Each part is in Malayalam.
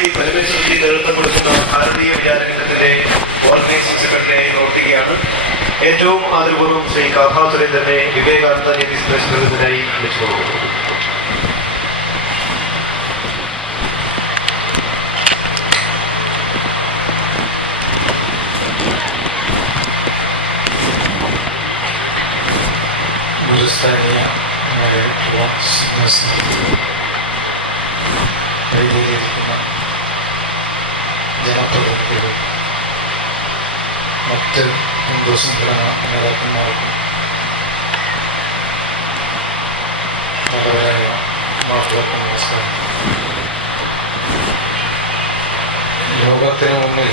ശ്രീ പരമേശ്വരജി നേതൃത്വം കൊടുക്കുന്ന ഭാരതീയ വിചാരകേന്ദ്രത്തിന്റെ ഓർഗനൈസിംഗ് സെക്രട്ടറിയായി പ്രവർത്തിക്കുകയാണ്. ഏറ്റവും ആദരപൂർവ്വം ശ്രീ കാഭാ സുരേന്ദ്രനെ വിവേകാനന്ദ ജയന്തി സ്പെഷ്യലിനായി വിളിച്ചു കൊടുക്കുന്നു. ിക്കുന്ന ജനപ്രതിനിധികൾ, മറ്റ് ഹിന്ദു സംഘടനാ നേതാക്കന്മാർക്കും നല്ലവരായ മാർഗർക്കും നമസ്കാരം. ലോകത്തിന് മുന്നിൽ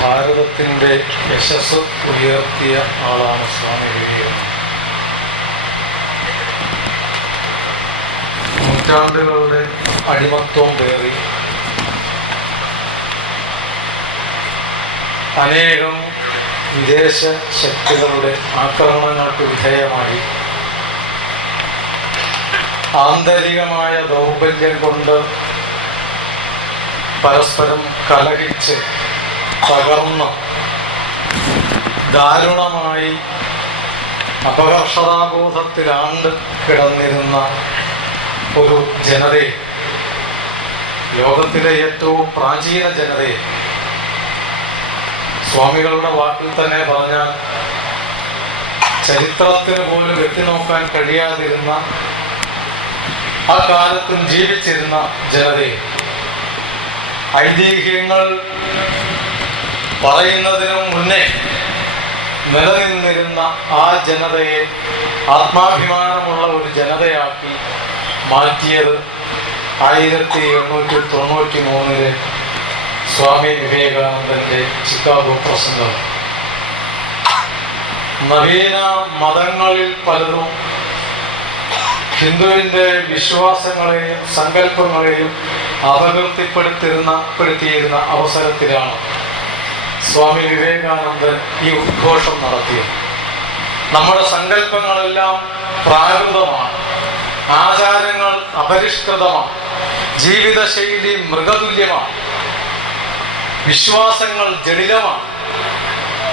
ഭാരതത്തിൻ്റെ യശസ് ഉയർത്തിയ ആളാണ് സ്വാമി വിവേകാനന്ദൻ. നൂറ്റാണ്ടുകളുടെ അടിമത്വം പേറി അനേകം വിദേശ ശക്തികളുടെ ആക്രമണങ്ങൾക്ക് വിധേയമായി ആന്തരികമായ ദൗർബല്യം കൊണ്ട് പരസ്പരം കലഹിച്ച് തകർന്ന് ദാരുണമായി അപകർഷതാബോധത്തിലാണ്ട് കിടന്നിരുന്ന ഒരു ജനതയെ, ലോകത്തിലെ ഏറ്റവും പ്രാചീന ജനതയെ, സ്വാമികളുടെ വാക്കിൽ തന്നെ പറഞ്ഞാൽ ചരിത്രത്തിന് പോലും എത്തിനോക്കാൻ കഴിയാതിരുന്ന ആ കാലത്തും ജീവിച്ചിരുന്ന ജനതയെ, ഐതിഹ്യങ്ങൾ പറയുന്നതിനു മുന്നേ നിലനിന്നിരുന്ന ആ ജനതയെ ആത്മാഭിമാനമുള്ള ഒരു ജനതയാക്കി മാറ്റിയത് 1893 സ്വാമി വിവേകാനന്ദന്റെ ചിക്കാഗോ പ്രസംഗം. നവീന മതങ്ങളിൽ പലതും ഹിന്ദുവിൻ്റെ വിശ്വാസങ്ങളെയും സങ്കല്പങ്ങളെയും അപകീർത്തിപ്പെടുത്തിയിരുന്ന അവസരത്തിലാണ് സ്വാമി വിവേകാനന്ദൻ ഈ ഉദ്ഘോഷം നടത്തിയത്. നമ്മുടെ സങ്കല്പങ്ങളെല്ലാം പ്രാകൃതമാണ്, ആചാരങ്ങൾ അപരിഷ്കൃതമാണ്, ജീവിതശൈലി മൃഗതുല്യമാണ്, വിശ്വാസങ്ങൾ ജടിലമാണ്,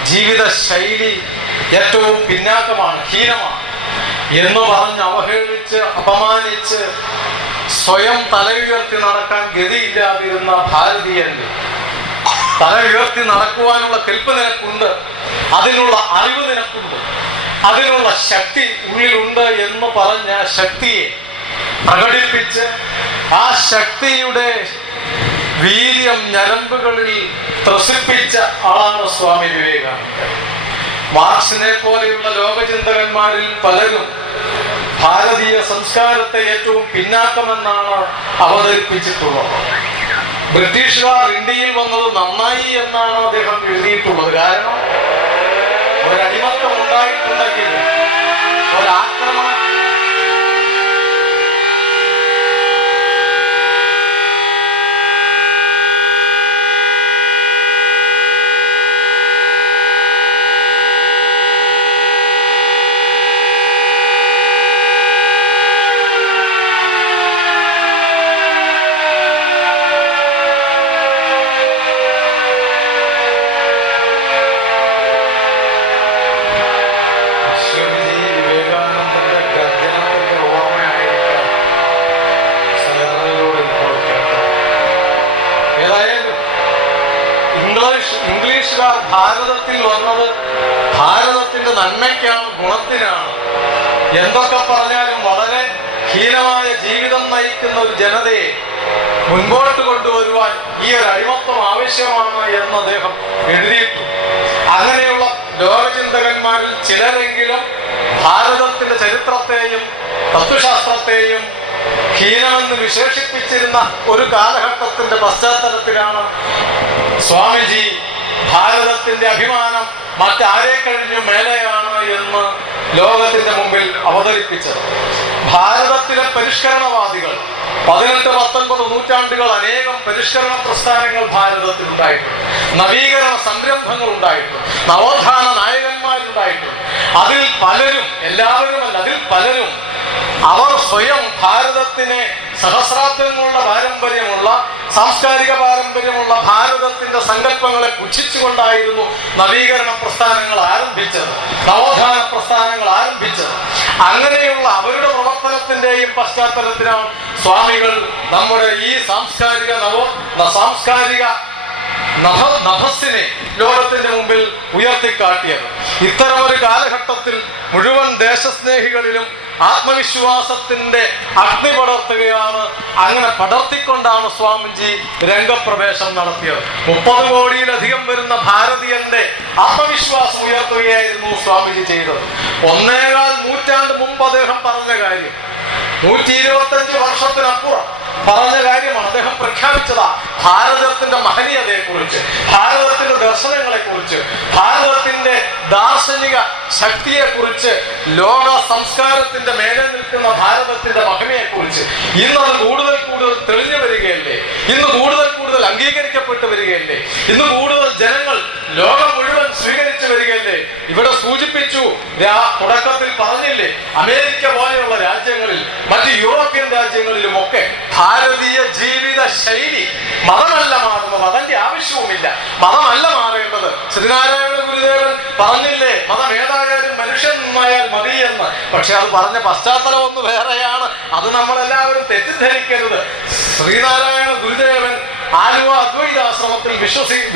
ജീവിതശൈലി ഏറ്റവും പിന്നാക്കമാണ്, ഹീനമാണ് എന്ന് പറഞ്ഞ് അവഹേളിച്ച് അപമാനിച്ച് സ്വയം തല ഉയർത്തി നടക്കാൻ ഗതിയില്ലാതിരുന്ന ഭാരതീയന് തല ഉയർത്തി നടക്കുവാനുള്ള കെൽപ്പ് നിനക്കുണ്ട്, അതിനുള്ള അറിവ് നിനക്കുണ്ട്, അതിനുള്ള ശക്തി ഉള്ളിലുണ്ട് എന്ന് പറഞ്ഞ ശക്തിയെ പ്രകടിപ്പിച്ച് ആ ശക്തിയുടെ വീര്യം ഞരമ്പുകളിൽ ത്രസിപ്പിച്ച ആളാണ് സ്വാമി വിവേകാനന്ദൻ. മാർക്സിനെ പോലെയുള്ള ലോകചിന്തകന്മാരിൽ പലരും ഭാരതീയ സംസ്കാരത്തെ ഏറ്റവും പിന്നാക്കമെന്നാണ് അവതരിപ്പിച്ചിട്ടുള്ളത്. ബ്രിട്ടീഷുകാർ ഇന്ത്യയിൽ വന്നത് നന്നായി എന്നാണ് അദ്ദേഹം എഴുതിയിട്ടുള്ളത്. കാരണം ഒരടിമത്തം ഉണ്ടായിട്ടുണ്ടെങ്കിൽ ഒരാക്രമണം ഇംഗ്ലീഷുകാർ ഭാരതത്തിൽ വന്നത് ഭാരതത്തിന്റെ നന്മയ്ക്കാണ്, ഗുണത്തിനാണ്. എന്തൊക്കെ പറഞ്ഞാലും വളരെ ഹീനമായ ജീവിതം നയിക്കുന്ന ഒരു ജനതയെ മുൻപോട്ട് കൊണ്ടുവരുവാൻ ഈ ഒരു അടിമത്വം ആവശ്യമാണ് എന്ന് അദ്ദേഹം എഴുതിയിട്ടു. അങ്ങനെയുള്ള ലോകചിന്തകന്മാരിൽ ചിലരെങ്കിലും ഭാരതത്തിന്റെ ചരിത്രത്തെയും തത്വശാസ്ത്രത്തെയും ഹീനമെന്ന് വിശേഷിപ്പിച്ചിരുന്ന ഒരു കാലഘട്ടത്തിന്റെ പശ്ചാത്തലത്തിലാണ് സ്വാമിജി ഭാരതത്തിന്റെ അഭിമാനം മറ്റാരെ കഴിഞ്ഞു മേലെയാണ് എന്ന് ലോകത്തിന്റെ മുമ്പിൽ അവതരിപ്പിച്ചത്. ഭാരതത്തിലെ പരിഷ്കരണവാദികൾ 18-19 നൂറ്റാണ്ടുകൾ അനേകം പരിഷ്കരണ പ്രസ്ഥാനങ്ങൾ ഭാരതത്തിൽ ഉണ്ടായിട്ടുണ്ട്, നവീകരണ സംരംഭങ്ങൾ ഉണ്ടായിട്ടുണ്ട്, നവോത്ഥാന നായകന്മാരുണ്ടായിട്ടുണ്ട്. അതിൽ പലരും, എല്ലാവരുമല്ല, അതിൽ പലരും അവർ സ്വയം ഭാരതത്തിനെ സഹസ്രാബ്ദങ്ങളുടെ പാരമ്പര്യം സാംസ്കാരിക പാരമ്പര്യമുള്ള ഭാരതത്തിന്റെ സങ്കല്പങ്ങളെ പുച്ഛിച്ചുകൊണ്ടായിരുന്നു നവീകരണ പ്രസ്ഥാനങ്ങൾ ആരംഭിച്ചത്, നവോത്ഥാന പ്രസ്ഥാനങ്ങൾ ആരംഭിച്ചത്. അങ്ങനെയുള്ള അവരുടെ പ്രവർത്തനത്തിന്റെയും പശ്ചാത്തലത്തിലാണ് സ്വാമികൾ നമ്മുടെ ഈ സാംസ്കാരിക നഭസ്സിനെ ലോകത്തിന്റെ മുമ്പിൽ ഉയർത്തിക്കാട്ടിയത്. ഇത്തരമൊരു കാലഘട്ടത്തിൽ മുഴുവൻ ദേശസ്നേഹികളിലും ആത്മവിശ്വാസത്തിന്റെ അഗ്നി പടർത്തുകയാണ്. അങ്ങനെ പടർത്തിക്കൊണ്ടാണ് സ്വാമിജി രംഗപ്രവേശം നടത്തിയത്. 30 കോടിയിലധികം വരുന്ന ഭാരതീയന്റെ ആത്മവിശ്വാസം ഉയർത്തുകയായിരുന്നു സ്വാമിജി ചെയ്തത്. 1.25 നൂറ്റാണ്ട് മുമ്പ് അദ്ദേഹം പറഞ്ഞ കാര്യം, 125 വർഷത്തിനപ്പുറം പറഞ്ഞ കാര്യമാണ്. അദ്ദേഹം പ്രഖ്യാപിച്ചതാ ഭാരതത്തിന്റെ മഹനീയതയെ കുറിച്ച്, ഭാരതത്തിന്റെ ദർശനങ്ങളെ കുറിച്ച്, ഭാരതത്തിന്റെ ദാർശനിക ശക്തിയെ കുറിച്ച്, ലോക സംസ്കാരത്തിന്റെ മേലെ നിൽക്കുന്ന ഭാരതത്തിന്റെ മഹിമയെ കുറിച്ച്. ഇന്നത് കൂടുതൽ തെളിഞ്ഞു വരികയല്ലേ, ഇന്ന് കൂടുതൽ അംഗീകരിക്കപ്പെട്ടു വരികയല്ലേ, ഇന്ന് കൂടുതൽ ജനങ്ങൾ ലോകം മുഴുവൻ സ്വീകരിച്ചു വരികയല്ലേ. ഇവിടെ സൂചിപ്പിച്ചു, തുടക്കത്തിൽ പറഞ്ഞില്ലേ, അമേരിക്ക പോലെയുള്ള രാജ്യങ്ങളിൽ, മറ്റ് യൂറോപ്യൻ രാജ്യങ്ങളിലുമൊക്കെ ഭാരതീയ ജീവിത ശൈലി മതമല്ല മാറുന്നത്, അതിന്റെ ആവശ്യവുമില്ല, മതമല്ല മാറേണ്ടത്. ശ്രീനാരായണ ഗുരുദേവൻ പറഞ്ഞില്ലേ, മതം ഏതായാലും മനുഷ്യൻ നന്നായാൽ മതി എന്ന്. പക്ഷെ അത് പറഞ്ഞ പശ്ചാത്തലം ഒന്ന് വേറെയാണ്, അത് നമ്മളെല്ലാവരും തെറ്റിദ്ധരിക്കരുത്. ശ്രീനാരായണ ഗുരുദേവൻ ആലുവ അദ്വൈതാശ്രമത്തിൽ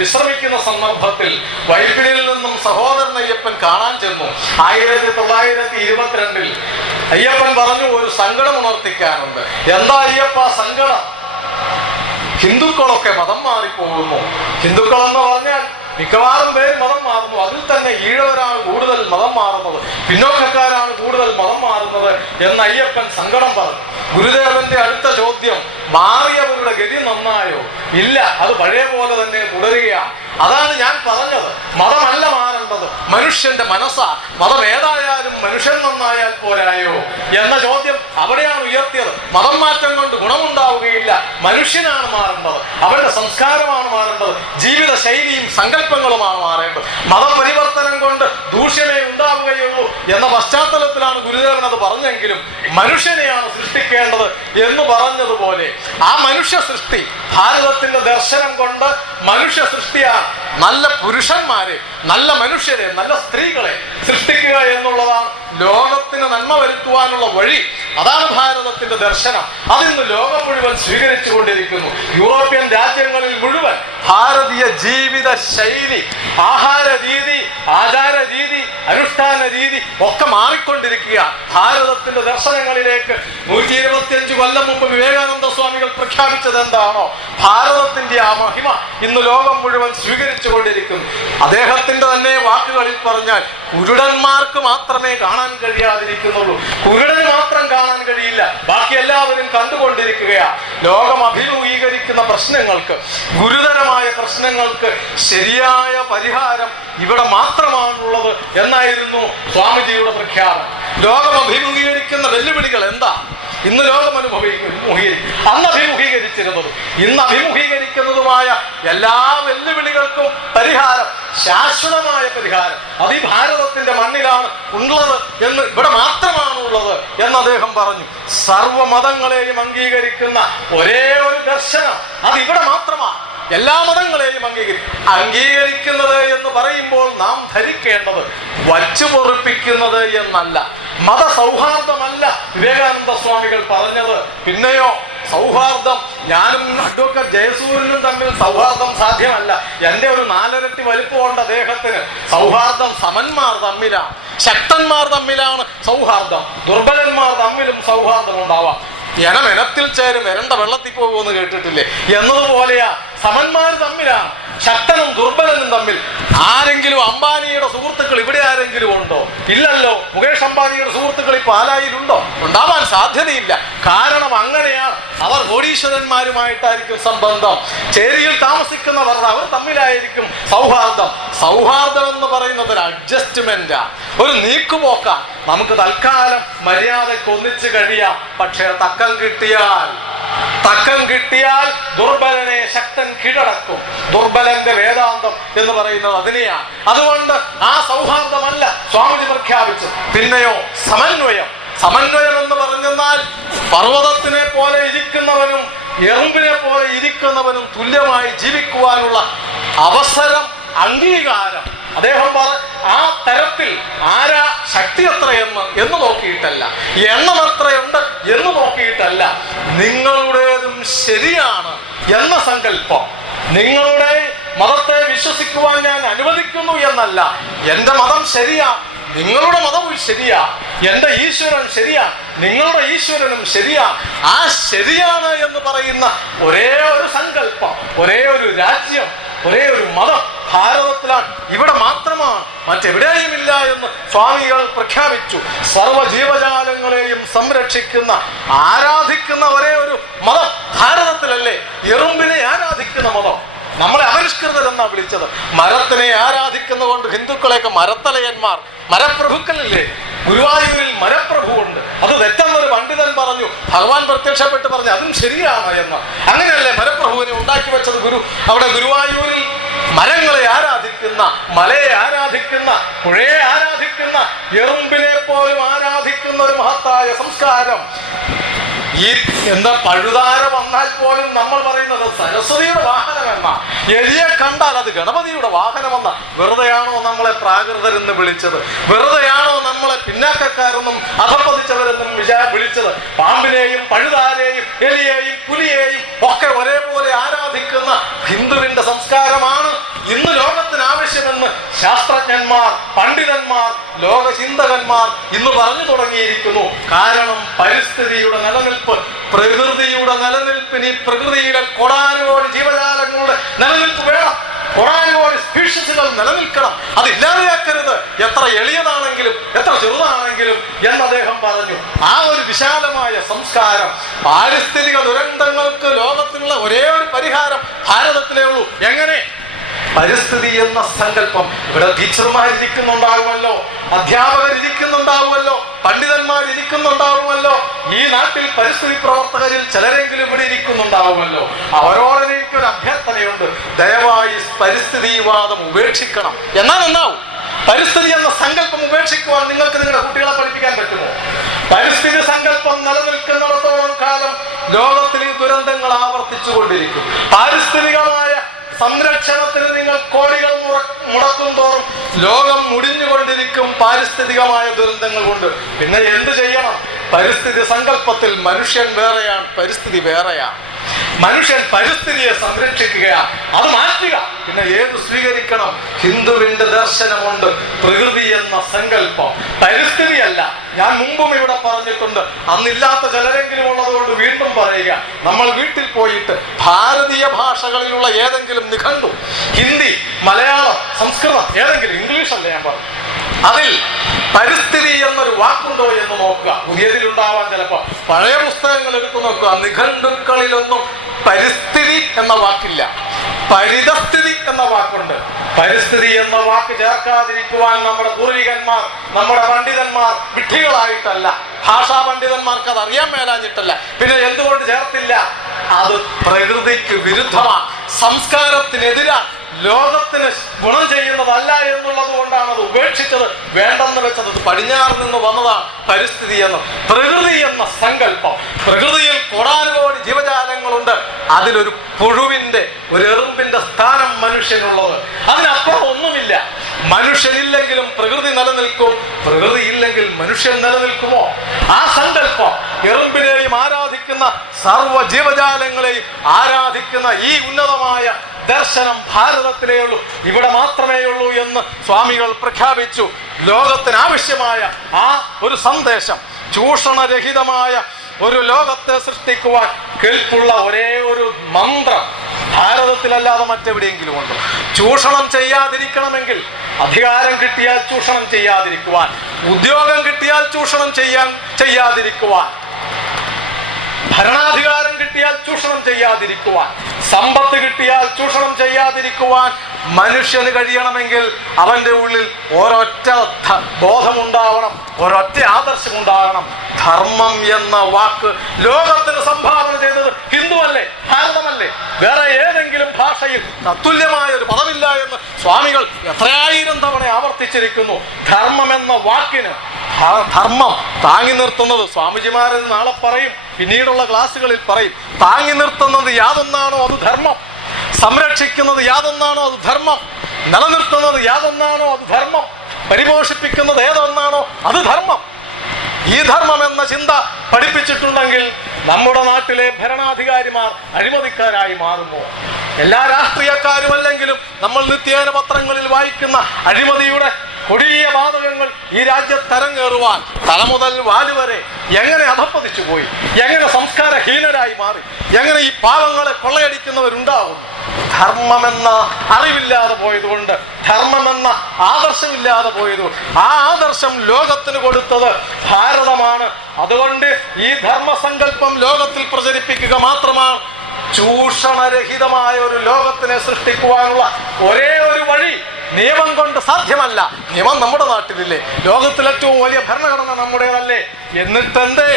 വിശ്രമിക്കുന്ന സന്ദർഭത്തിൽ വൈപ്പിനിൽ നിന്നും സഹോദരൻ അയ്യപ്പൻ കാണാൻ ചെന്നു. 1922 അയ്യപ്പൻ പറഞ്ഞു, ഒരു സങ്കടം ഉണർത്തിക്കാനുണ്ട്. എന്താ അയ്യപ്പ സങ്കടം? ഹിന്ദുക്കളൊക്കെ മതം മാറിപ്പോകുന്നു. ഹിന്ദുക്കൾ എന്ന് പറഞ്ഞാൽ മിക്കവാറും പേര് മതം മാറുന്നു. അതിൽ തന്നെ ഈഴവരാണ് കൂടുതൽ മതം മാറുന്നത്, പിന്നോക്കക്കാരാണ് കൂടുതൽ മതം മാറുന്നത് എന്ന് അയ്യപ്പൻ സങ്കടം പറഞ്ഞു. ഗുരുദേവന്റെ അടുത്ത ചോദ്യം, മാറിയവരുടെ ഗതി നന്നായോ? ഇല്ല, അത് പഴയ പോലെ തന്നെ തുടരുകയാണ്. അതാണ് ഞാൻ പറഞ്ഞത്, മതമല്ല മാറേണ്ടത്, മനുഷ്യന്റെ മനസ്സാ. മതം ഏതായാലും മനുഷ്യൻ നന്നായാൽ പോരായോ എന്ന ചോദ്യം അവിടെയാണ് ഉയർത്തിയത്. മതം മാറ്റം കൊണ്ട് ഗുണമുണ്ടാവുകയില്ല, മനുഷ്യനാണ് മാറേണ്ടത്, അവരുടെ സംസ്കാരമാണ് മാറേണ്ടത്, ജീവിത ശൈലിയും സങ്കല്പങ്ങളുമാണ് മാറേണ്ടത്. മതപരിവർത്തനം കൊണ്ട് ദൂഷ്യമേ ഉണ്ടാവുകയുള്ളൂ എന്ന പശ്ചാത്തലത്തിലാണ് ഗുരുദേവൻ അത് പറഞ്ഞെങ്കിലും മനുഷ്യനെയാണ് സൃഷ്ടിക്കേണ്ടത് എന്ന് പറഞ്ഞതുപോലെ ആ മനുഷ്യ സൃഷ്ടി, ഭാരതത്തിന്റെ ദർശനം കൊണ്ട് മനുഷ്യ സൃഷ്ടിയാണ് നല്ല പുരുഷന്മാരെ, നല്ല മനുഷ്യരെ, നല്ല സ്ത്രീകളെ സൃഷ്ടിക്കുക എന്നുള്ളതാണ് ലോകത്തിന് നന്മ വരുത്തുവാനുള്ള വഴി. അതാണ് ഭാരതത്തിന്റെ ദർശനം. അതിന്ന് ലോകം മുഴുവൻ സ്വീകരിച്ചു കൊണ്ടിരിക്കുന്നു. യൂറോപ്യൻ രാജ്യങ്ങളിൽ മുഴുവൻ ഭാരതീയ ജീവിത ശൈലി, ആഹാര രീതി, ആചാര രീതി, അനുഷ്ഠാന രീതി ഒക്കെ മാറിക്കൊണ്ടിരിക്കുക. ഭാരതത്തിന്റെ ദർശനങ്ങളിലേക്ക് 125 കൊല്ലം മുമ്പ് വിവേകാനന്ദ സ്വാമികൾ പ്രഖ്യാപിച്ചത് എന്താണോ, ഭാരതത്തിന്റെ ആ മഹിമ ഇന്ന് ലോകം മുഴുവൻ സ്വീകരിച്ചു കൊണ്ടിരിക്കുന്നു. അദ്ദേഹത്തിന്റെ തന്നെ വാക്കുകളിൽ പറഞ്ഞാൽ, കുരുടന്മാർക്ക് മാത്രമേ കാണാൻ കഴിയാതിരിക്കുന്നുള്ളൂ. കുരുടന് മാത്രം കാണാൻ കഴിയില്ല, ബാക്കി എല്ലാവരും കണ്ടുകൊണ്ടിരിക്കുകയാണ്. ലോകം അഭിമുഖീകരിക്കുന്ന പ്രശ്നങ്ങൾക്ക്, ഗുരുതരമായ പ്രശ്നങ്ങൾക്ക് ശരിയായ പരിഹാരം ഇവിടെ മാത്രമാണുള്ളത് എന്നായിരുന്നു സ്വാമിജിയുടെ പ്രഖ്യാപനം. ലോകം അഭിമുഖീകരിക്കുന്ന വെല്ലുവിളികൾ എന്താ? ഇന്ന് ലോകം അന്ന് അഭിമുഖീകരിച്ചിരുന്നതും ഇന്ന് അഭിമുഖീകരിക്കുന്നതുമായ എല്ലാ വെല്ലുവിളികൾക്കും പരിഹാരം, ശാശ്വതമായ പരിഹാരം, അത് ഈ ഭാരതത്തിന്റെ മണ്ണിലാണ് ഉള്ളത് എന്ന്, ഇവിടെ മാത്രമാണുള്ളത് എന്ന് അദ്ദേഹം പറഞ്ഞു. സർവ്വമതങ്ങളെയും അംഗീകരിക്കുന്ന ഒരേ ഒരു ദർശനം അത് ഇവിടെ മാത്രമാണ്. എല്ലാ മതങ്ങളെയും അംഗീകരിക്കുന്നത് എന്ന് പറയുമ്പോൾ നാം ധരിക്കേണ്ടത് വച്ചു പൊറുപ്പിക്കുന്നത് എന്നല്ല. മതസൗഹാർദ്ദമല്ല വിവേകാനന്ദ സ്വാമികൾ പറഞ്ഞത്. പിന്നെയോ സൗഹാർദ്ദം, ഞാനും അഡ്വക്കേറ്റ് ജയസൂര്യനും തമ്മിൽ സൗഹാർദ്ദം സാധ്യമല്ല. എൻ്റെ ഒരു 4 ഇരട്ടി വലിപ്പമുണ്ട് അദ്ദേഹത്തിന്. സൗഹാർദ്ദം സമന്മാർ തമ്മിലാണ്, ശക്തന്മാർ തമ്മിലാണ് സൗഹാർദ്ദം. ദുർബലന്മാർ തമ്മിലും സൗഹാർദ്ദം ഉണ്ടാവാം. എനത്തിൽ ചേരും എരണ്ട വെള്ളത്തിൽ പോകുമെന്ന് കേട്ടിട്ടില്ലേ? എന്നതുപോലെയാ സമന്മാർ തമ്മിലാണ്, ശക്തനും ദുർബലനും തമ്മിൽ. ആരെങ്കിലും അംബാനിയുടെ സുഹൃത്തുക്കൾ ഇവിടെ ആരെങ്കിലും ഉണ്ടോ? ഇല്ലല്ലോ. മുകേഷ് അംബാനിയുടെ സുഹൃത്തുക്കൾ ഈ പാലായിലുണ്ടോ? ഉണ്ടാവാൻ സാധ്യതയില്ല. കാരണം അങ്ങനെയാണ്. അവർ കോടീശ്വരന്മാരുമായിട്ടായിരിക്കും സംബന്ധം. ചേരിയിൽ താമസിക്കുന്നവർ അവർ തമ്മിലായിരിക്കും സൗഹാർദ്ദം. സൗഹാർദ്ദം എന്ന് പറയുന്നത് ഒരു അഡ്ജസ്റ്റ്മെന്റാ, ഒരു നീക്കുപോക്കാണ്. നമുക്ക് തൽക്കാലം മര്യാദയ്ക്ക് ഒന്നിച്ച് കഴിയാം. പക്ഷേ തക്കം കിട്ടിയാൽ ദുർബലനെ ശക്തൻ കീഴടക്കും. ദുർബലന്റെ വേദാന്തം എന്ന് പറയുന്നത് അതിനെയാണ്. അതുകൊണ്ട് ആ സൗഹാർദ്ദമല്ല സ്വാമിജി പ്രഖ്യാപിച്ചത്. പിന്നെയോ സമന്വയം എന്ന് പറഞ്ഞെന്നാൽ പർവ്വതത്തിനെ പോലെ ഇരിക്കുന്നവനും എറുമ്പിനെ പോലെ ഇരിക്കുന്നവനും തുല്യമായി ജീവിക്കുവാനുള്ള അവസരം, അംഗീകാരം. അദ്ദേഹം ആ തരത്തിൽ ആരാ ശക്തി എത്രയെന്ന് നോക്കിയിട്ടല്ല, എണ്ണം എത്രയുണ്ട് എന്ന് നോക്കിയിട്ടല്ല, നിങ്ങളുടേതും ശരിയാണ് എന്ന സങ്കല്പം. നിങ്ങളുടെ മതത്തെ വിശ്വസിക്കുവാൻ ഞാൻ അനുവദിക്കുന്നു എന്നല്ല, എൻ്റെ മതം ശരിയാ, നിങ്ങളുടെ മതവും ശരിയാ, എൻ്റെ ഈശ്വരൻ ശരിയാ, നിങ്ങളുടെ ഈശ്വരനും ശരിയാ. ആ ശരിയാണ് എന്ന് പറയുന്ന ഒരേ ഒരു സങ്കല്പം, ഒരേ ഒരു രാജ്യം, ഒരേ ഒരു മതം ഭാരതത്തിലാണ്, ഇവിടെ മാത്രമാണ്, മറ്റെവിടെയും ഇല്ല എന്ന് സ്വാമികൾ പ്രഖ്യാപിച്ചു. സർവ്വജീവജാലങ്ങളെയും സംരക്ഷിക്കുന്ന, ആരാധിക്കുന്ന ഒരേ ഒരു മതം ഭാരതത്തിലല്ലേ. എറുമ്പിനെ ആരാധിക്കുന്ന മതം. നമ്മളെ അപരിഷ്കൃതരെന്നാ വിളിച്ചത്. മരത്തിനെ ആരാധിക്കുന്ന കൊണ്ട് ഹിന്ദുക്കളെയൊക്കെ മരത്തലയന്മാർ, മരപ്രഭുക്കളില്ലേ. ഗുരുവായൂരിൽ മരപ്രഭുവുണ്ട്, അത് തെറ്റെന്നൊരു പണ്ഡിതൻ പറഞ്ഞു, ഭഗവാൻ പ്രത്യക്ഷപ്പെട്ട് പറഞ്ഞു അതും ശരിയാണ് എന്ന്. അങ്ങനെയല്ലേ മരപ്രഭുവിനെ ഉണ്ടാക്കി വെച്ചത് ഗുരു. അവിടെ ഗുരുവായൂരിൽ മരങ്ങളെ ആരാധിക്കുന്ന, മലയെ ആരാധിക്കുന്ന, പുഴയെ ആരാധിക്കുന്ന, എറുമ്പിനെ പോലും ആരാധിക്കുന്ന ഒരു മഹത്തായ സംസ്കാരം. ഈ എന്താ പഴുതാര വന്നാൽ പോലും നമ്മൾ പറയുന്നത് സരസ്വതിയുടെ വാഹനമെന്ന, എലിയെ കണ്ടാൽ അത് ഗണപതിയുടെ വാഹനമെന്ന. വെറുതെയാണോ നമ്മളെ പ്രാകൃതരെന്ന് വിളിച്ചത്? വെറുതെയാണോ നമ്മളെ പിന്നാക്കക്കാരെന്നും അധപ്പതിച്ചവരെന്നും വിളിച്ചത്? പാമ്പിനെയും പഴുതാരെയും എലിയെയും പുലിയെയും ഒക്കെ ഒരേപോലെ ആരാധിക്കുന്ന ഹിന്ദുവിന്റെ സംസ്കാരമാണ് ഇന്ന് ലോകത്തിന് ആവശ്യമെന്ന് ശാസ്ത്രജ്ഞന്മാർ, പണ്ഡിതന്മാർ, ലോകചിന്തകന്മാർ ഇന്ന് പറഞ്ഞു തുടങ്ങിയിരിക്കുന്നു. കാരണം പരിസ്ഥിതിയുടെ നിലനിൽപ്പ്, പ്രകൃതിയുടെ നിലനിൽപ്പിന് ഈ പ്രകൃതിയിലെ കോടാനുകോടി ജീവജാലങ്ങളുടെ നിലനിൽപ്പ് വേണം. കോടാനുകോടി സ്പീഷീസുകൾ നിലനിൽക്കണം, അതില്ലാതെയാക്കരുത്, എത്ര എളിയതാണെങ്കിലും എത്ര ചെറുതാണെങ്കിലും എന്ന് അദ്ദേഹം പറഞ്ഞു. ആ ഒരു വിശാലമായ സംസ്കാരം, പാരിസ്ഥിതിക ദുരന്തങ്ങൾക്ക് ലോകത്തിനുള്ള ഒരേ ഒരു പരിഹാരം ഭാരതത്തിലേ ഉള്ളൂ. എങ്ങനെ? പരിസ്ഥിതി എന്ന സങ്കല്പം. ഇവിടെ ടീച്ചർമാരിയ്ക്കുന്നുണ്ടാവുമല്ലോ, അധ്യാപകരിയ്ക്കുന്നുണ്ടാവുമല്ലോ, പണ്ഡിതന്മാരിയ്ക്കുന്നുണ്ടാവുമല്ലോ, ഈ നാട്ടിൽ പരിസ്ഥിതി പ്രവർത്തകരിൽ ചിലരെങ്കിലും ഇവിടെ ഇരിക്കുന്നുണ്ടാവുമല്ലോ. അവരോട് എനിക്കൊരു അഭ്യർത്ഥനയുണ്ട്, ദയവായി പരിസ്ഥിതിവാദം ഉപേക്ഷിക്കണം. എന്നാൽ എന്നാവും? പരിസ്ഥിതി എന്ന സങ്കല്പം ഉപേക്ഷിക്കുവാൻ നിങ്ങൾക്ക് നിങ്ങളുടെ കുട്ടികളെ പഠിപ്പിക്കാൻ പറ്റുമോ? പരിസ്ഥിതി സങ്കല്പം നിലനിൽക്കുന്നിടത്തോളം കാലം ലോകത്തിൽ ഈ ദുരന്തങ്ങൾ ആവർത്തിച്ചുകൊണ്ടിരിക്കും. പാരിസ്ഥിതികമായ സംരക്ഷണത്തിന് നിങ്ങൾ കോടികൾ മുടക്കും തോറും ലോകം മുടിഞ്ഞുകൊണ്ടിരിക്കും പാരിസ്ഥിതികമായ ദുരന്തങ്ങൾ കൊണ്ട്. പിന്നെ എന്ത് ചെയ്യണം? പരിസ്ഥിതി സങ്കല്പത്തിൽ മനുഷ്യൻ വേറെയാണ്, പരിസ്ഥിതി വേറെയാണ്. മനുഷ്യൻ പരിസ്ഥിതിയെ സംരക്ഷിക്കുകയാണ്, അത് മാറ്റുക. പിന്നെ ഏത് സ്വീകരിക്കണം? ഹിന്ദുവിന്റെ ദർശനമുണ്ട്, പ്രകൃതി എന്ന സങ്കല്പം, പരിസ്ഥിതിയല്ല. ഞാൻ മുമ്പും ഇവിടെ പറഞ്ഞിട്ടുണ്ട്, അന്നില്ലാത്ത ചിലരെങ്കിലും ഉള്ളതുകൊണ്ട് വീണ്ടും പറയുക. നമ്മൾ വീട്ടിൽ പോയിട്ട് ഭാരതീയ ഭാഷകളിലുള്ള ഏതെങ്കിലും നിഘണ്ടു, ഹിന്ദി, മലയാളം, സംസ്കൃതം, ഏതെങ്കിലും, ഇംഗ്ലീഷല്ല ഞാൻ പറഞ്ഞു, അതിൽ പരിസ്ഥിതി എന്നൊരു വാക്കുണ്ടോ എന്ന് നോക്കുക. പുതിയതിലുണ്ടാവാൻ ചിലപ്പോൾ. പഴയ പുസ്തകങ്ങൾ എടുത്തു നോക്കുക, നിഘണ്ടുക്കളിലൊന്നും പരിസ്ഥിതി എന്ന വാക്കില്ല, പരിതസ്ഥിതി എന്ന വാക്കുണ്ട്. പരിസ്ഥിതി എന്ന വാക്ക് ചേർക്കാതിരിക്കുവാൻ നമ്മുടെ പൂർവികന്മാർ, നമ്മുടെ പണ്ഡിതന്മാർ വിഡ്ഢികളായിട്ടല്ല, ഭാഷാ പണ്ഡിതന്മാർക്ക് അത് അറിയാൻ മേലാഞ്ഞിട്ടല്ല. പിന്നെ എന്തുകൊണ്ട് ചേർത്തില്ല? അത് പ്രകൃതിക്ക് വിരുദ്ധമാണ്, സംസ്കാരത്തിനെതിരാണ്, ലോകത്തിന് ഗുണം ചെയ്യുന്നതല്ല എന്നുള്ളത് കൊണ്ടാണ് അത് ഉപേക്ഷിച്ചത്, വേണ്ടെന്ന് വെച്ചത്. പടിഞ്ഞാറ് നിന്ന് വന്നതാണ് പരിസ്ഥിതി എന്ന്. പ്രകൃതി എന്ന സങ്കല്പം, പ്രകൃതിയിൽ കോടാനുകോടി ജീവജാലങ്ങളുണ്ട്, അതിലൊരു പുഴുവിന്റെ, ഒരു എറുമ്പിന്റെ സ്ഥാനം മനുഷ്യനുള്ളത്. അതിനപ്പുറം ഒന്നുമില്ല. മനുഷ്യനില്ലെങ്കിലും പ്രകൃതി നിലനിൽക്കും, പ്രകൃതി ഇല്ലെങ്കിൽ മനുഷ്യൻ നിലനിൽക്കുമോ? ആ സങ്കല്പം, എറുമ്പിനെയും ആരാധിക്കുന്ന സർവ്വ ജീവജാലങ്ങളെയും ആരാധിക്കുന്ന ഈ ഉന്നതമായ ദർശനം ഭാരതത്തിലേ ഉള്ളൂ, ഇവിടെ മാത്രമേ ഉള്ളൂ എന്ന് സ്വാമികൾ പ്രഖ്യാപിച്ചു. ലോകത്തിന് ആവശ്യമായ ആ ഒരു സന്ദേശം, ചൂഷണരഹിതമായ ഒരു ലോകത്തെ സൃഷ്ടിക്കുവാൻ കെൽപ്പുള്ള ഒരേ ഒരു മന്ത്രം ഭാരതത്തിലല്ലാതെ മറ്റെവിടെയെങ്കിലും ഉണ്ട്. ചൂഷണം ചെയ്യാതിരിക്കണമെങ്കിൽ അധികാരം കിട്ടിയാൽ ചൂഷണം ചെയ്യാതിരിക്കുവാൻ, ഉദ്യോഗം കിട്ടിയാൽ ചൂഷണം ചെയ്യാതിരിക്കുവാൻ, ഭരണാധികാരം കിട്ടിയാൽ ചൂഷണം ചെയ്യാതിരിക്കുവാൻ, സമ്പത്ത് കിട്ടിയാൽ ചൂഷണം ചെയ്യാതിരിക്കുവാൻ മനുഷ്യന് കഴിയണമെങ്കിൽ അവന്റെ ഉള്ളിൽ ഒരൊറ്റ ബോധമുണ്ടാവണം, ഒരൊറ്റ ആദർശമുണ്ടാകണം. ധർമ്മം എന്ന വാക്ക് ലോകത്തിന് സംഭാവന ചെയ്തത് ഹിന്ദുവല്ലേ, ഭാരതമല്ലേ? വേറെ ഏതെങ്കിലും ഭാഷയിൽ തത്തുല്യമായ ഒരു പദമില്ല എന്ന് സ്വാമികൾ എത്രയായിരം തവണ ആവർത്തിച്ചിരിക്കുന്നു. ധർമ്മം എന്ന വാക്കിന് ധർമ്മം താങ്ങി നിർത്തുന്നത്, സ്വാമിജിമാരത് നാളെ പറയും, പിന്നീടുള്ള ക്ലാസ്സുകളിൽ പറയും, താങ്ങി നിർത്തുന്നത് യാതൊന്നാണോ അത് ധർമ്മം, സംരക്ഷിക്കുന്നത് യാതൊന്നാണോ അത് ധർമ്മം, നിലനിർത്തുന്നത് യാതൊന്നാണോ അത് ധർമ്മം, പരിപോഷിപ്പിക്കുന്നത് ഏതൊന്നാണോ അത് ധർമ്മം. ഈ ധർമ്മം എന്ന ചിന്ത പഠിപ്പിച്ചിട്ടുണ്ടെങ്കിൽ നമ്മുടെ നാട്ടിലെ ഭരണാധികാരിമാർ അഴിമതിക്കാരായി മാറുമോ? എല്ലാ രാഷ്ട്രീയക്കാരുമല്ലെങ്കിലും നമ്മൾ നിത്യേന പത്രങ്ങളിൽ വായിക്കുന്ന അഴിമതിയുടെ കൊടിയ വാതകങ്ങൾ ഈ രാജ്യത്ത് അരങ്ങേറുവാൻ തല മുതൽ വാല് വരെ എങ്ങനെ അധപ്പതിച്ചു പോയി, എങ്ങനെ സംസ്കാരഹീനരായി മാറി, എങ്ങനെ ഈ പാവങ്ങളെ കൊള്ളയടിക്കുന്നവരുണ്ടാകുന്നു? ധർമ്മമെന്ന അറിവില്ലാതെ പോയതുകൊണ്ട്, ധർമ്മമെന്ന ആദർശമില്ലാതെ പോയതുകൊണ്ട്, ആ ആദർശം ലോകത്തിന് കൊടുത്തത് ഭാരതമാണ്. അതുകൊണ്ട് ഈ ധർമ്മസങ്കല്പം ലോകത്തിൽ പ്രചരിപ്പിക്കുക മാത്രമാണ് ചൂഷണരഹിതമായ ഒരു ലോകത്തിനെ സൃഷ്ടിക്കുവാനുള്ള ഒരേ ഒരു വഴി. നിയമം കൊണ്ട് സാധ്യമല്ല. നിയമം നമ്മുടെ നാട്ടിലില്ലേ? ലോകത്തിൽ ഏറ്റവും വലിയ ഭരണഘടന നമ്മുടേതല്ലേ? എന്നിട്ടെന്തേ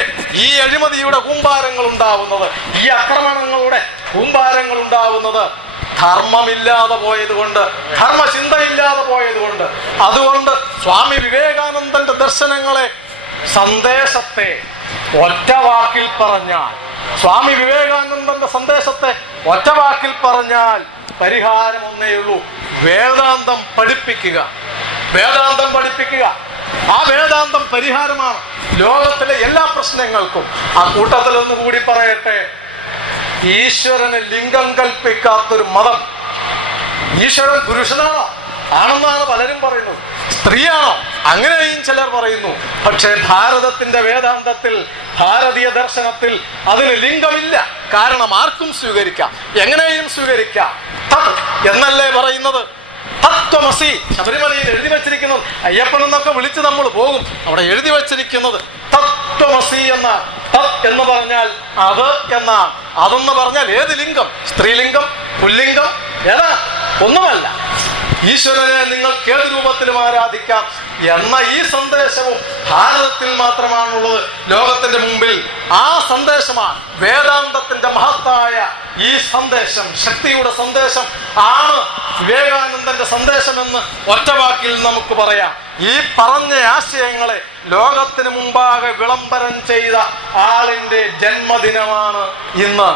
ഈ അഴിമതിയുടെ കൂമ്പാരങ്ങൾ ഉണ്ടാവുന്നത്, ഈ ആക്രമണങ്ങളുടെ കൂമ്പാരങ്ങൾ ഉണ്ടാവുന്നത്? ധർമ്മമില്ലാതെ പോയതുകൊണ്ട്, ധർമ്മചിന്തയില്ലാതെ പോയതുകൊണ്ട്. അതുകൊണ്ട് സ്വാമി വിവേകാനന്ദന്റെ ദർശനങ്ങളെ, സന്ദേശത്തെ ഒറ്റ വാക്കിൽ പറഞ്ഞാൽ, സ്വാമി വിവേകാനന്ദന്റെ സന്ദേശത്തെ ഒറ്റ വാക്കിൽ പറഞ്ഞാൽ പരിഹാരം ഒന്നേയുള്ളൂ: വേദാന്തം പഠിപ്പിക്കുക. വേദാന്തം പഠിപ്പിക്കുക. ആ വേദാന്തം പരിഹാരമാണ് ലോകത്തിലെ എല്ലാ പ്രശ്നങ്ങൾക്കും. ആ കൂട്ടത്തിൽ ഒന്നുകൂടി പറയട്ടെ, ഈശ്വരന് ലിംഗം കൽപ്പിക്കാത്തൊരു മതം. ഈശ്വരൻ പുരുഷനാണോ? ആണെന്നാണ് പലരും പറയുന്നത്. സ്ത്രീയാണോ? അങ്ങനെയും ചിലർ പറയുന്നു. പക്ഷേ ഭാരതത്തിന്റെ വേദാന്തത്തിൽ, ഭാരതീയ ദർശനത്തിൽ അതിന് ലിംഗമില്ല. കാരണം ആർക്കും സ്വീകരിക്കാം, എങ്ങനെയും സ്വീകരിക്കാം. തത് എന്നല്ലേ പറയുന്നത്? തത്വമസി. ശബരിമലയിൽ എഴുതി വച്ചിരിക്കുന്നത്, അയ്യപ്പൻ എന്നൊക്കെ വിളിച്ച് നമ്മൾ പോകും, അവിടെ എഴുതി വച്ചിരിക്കുന്നത് തത്വമസി എന്ന. തത് എന്ന് പറഞ്ഞാൽ അത് എന്നാണ്. അതെന്ന് പറഞ്ഞാൽ ഏത് ലിംഗം? സ്ത്രീലിംഗം, പുല്ലിംഗം, ഏതാ? ഒന്നുമല്ല. ഈശ്വരനെ നിങ്ങൾക്ക് ഏത് രൂപത്തിലും ആരാധിക്കാം എന്ന ഈ സന്ദേശവും ഭാരതത്തിൽ മാത്രമാണുള്ളത് ലോകത്തിന്റെ മുമ്പിൽ. ആ സന്ദേശമാണ് വേദാന്തത്തിന്റെ മഹത്തായ ഈ സന്ദേശം, ശക്തിയുടെ സന്ദേശം ആണ് വിവേകാനന്ദന്റെ സന്ദേശമെന്ന് ഒറ്റവാക്കിൽ നമുക്ക് പറയാം. ഈ പറഞ്ഞ ആശയങ്ങളെ ലോകത്തിന് മുമ്പാകെ വിളംബരം ചെയ്ത ആളിന്റെ ജന്മദിനമാണ് ഇന്ന്.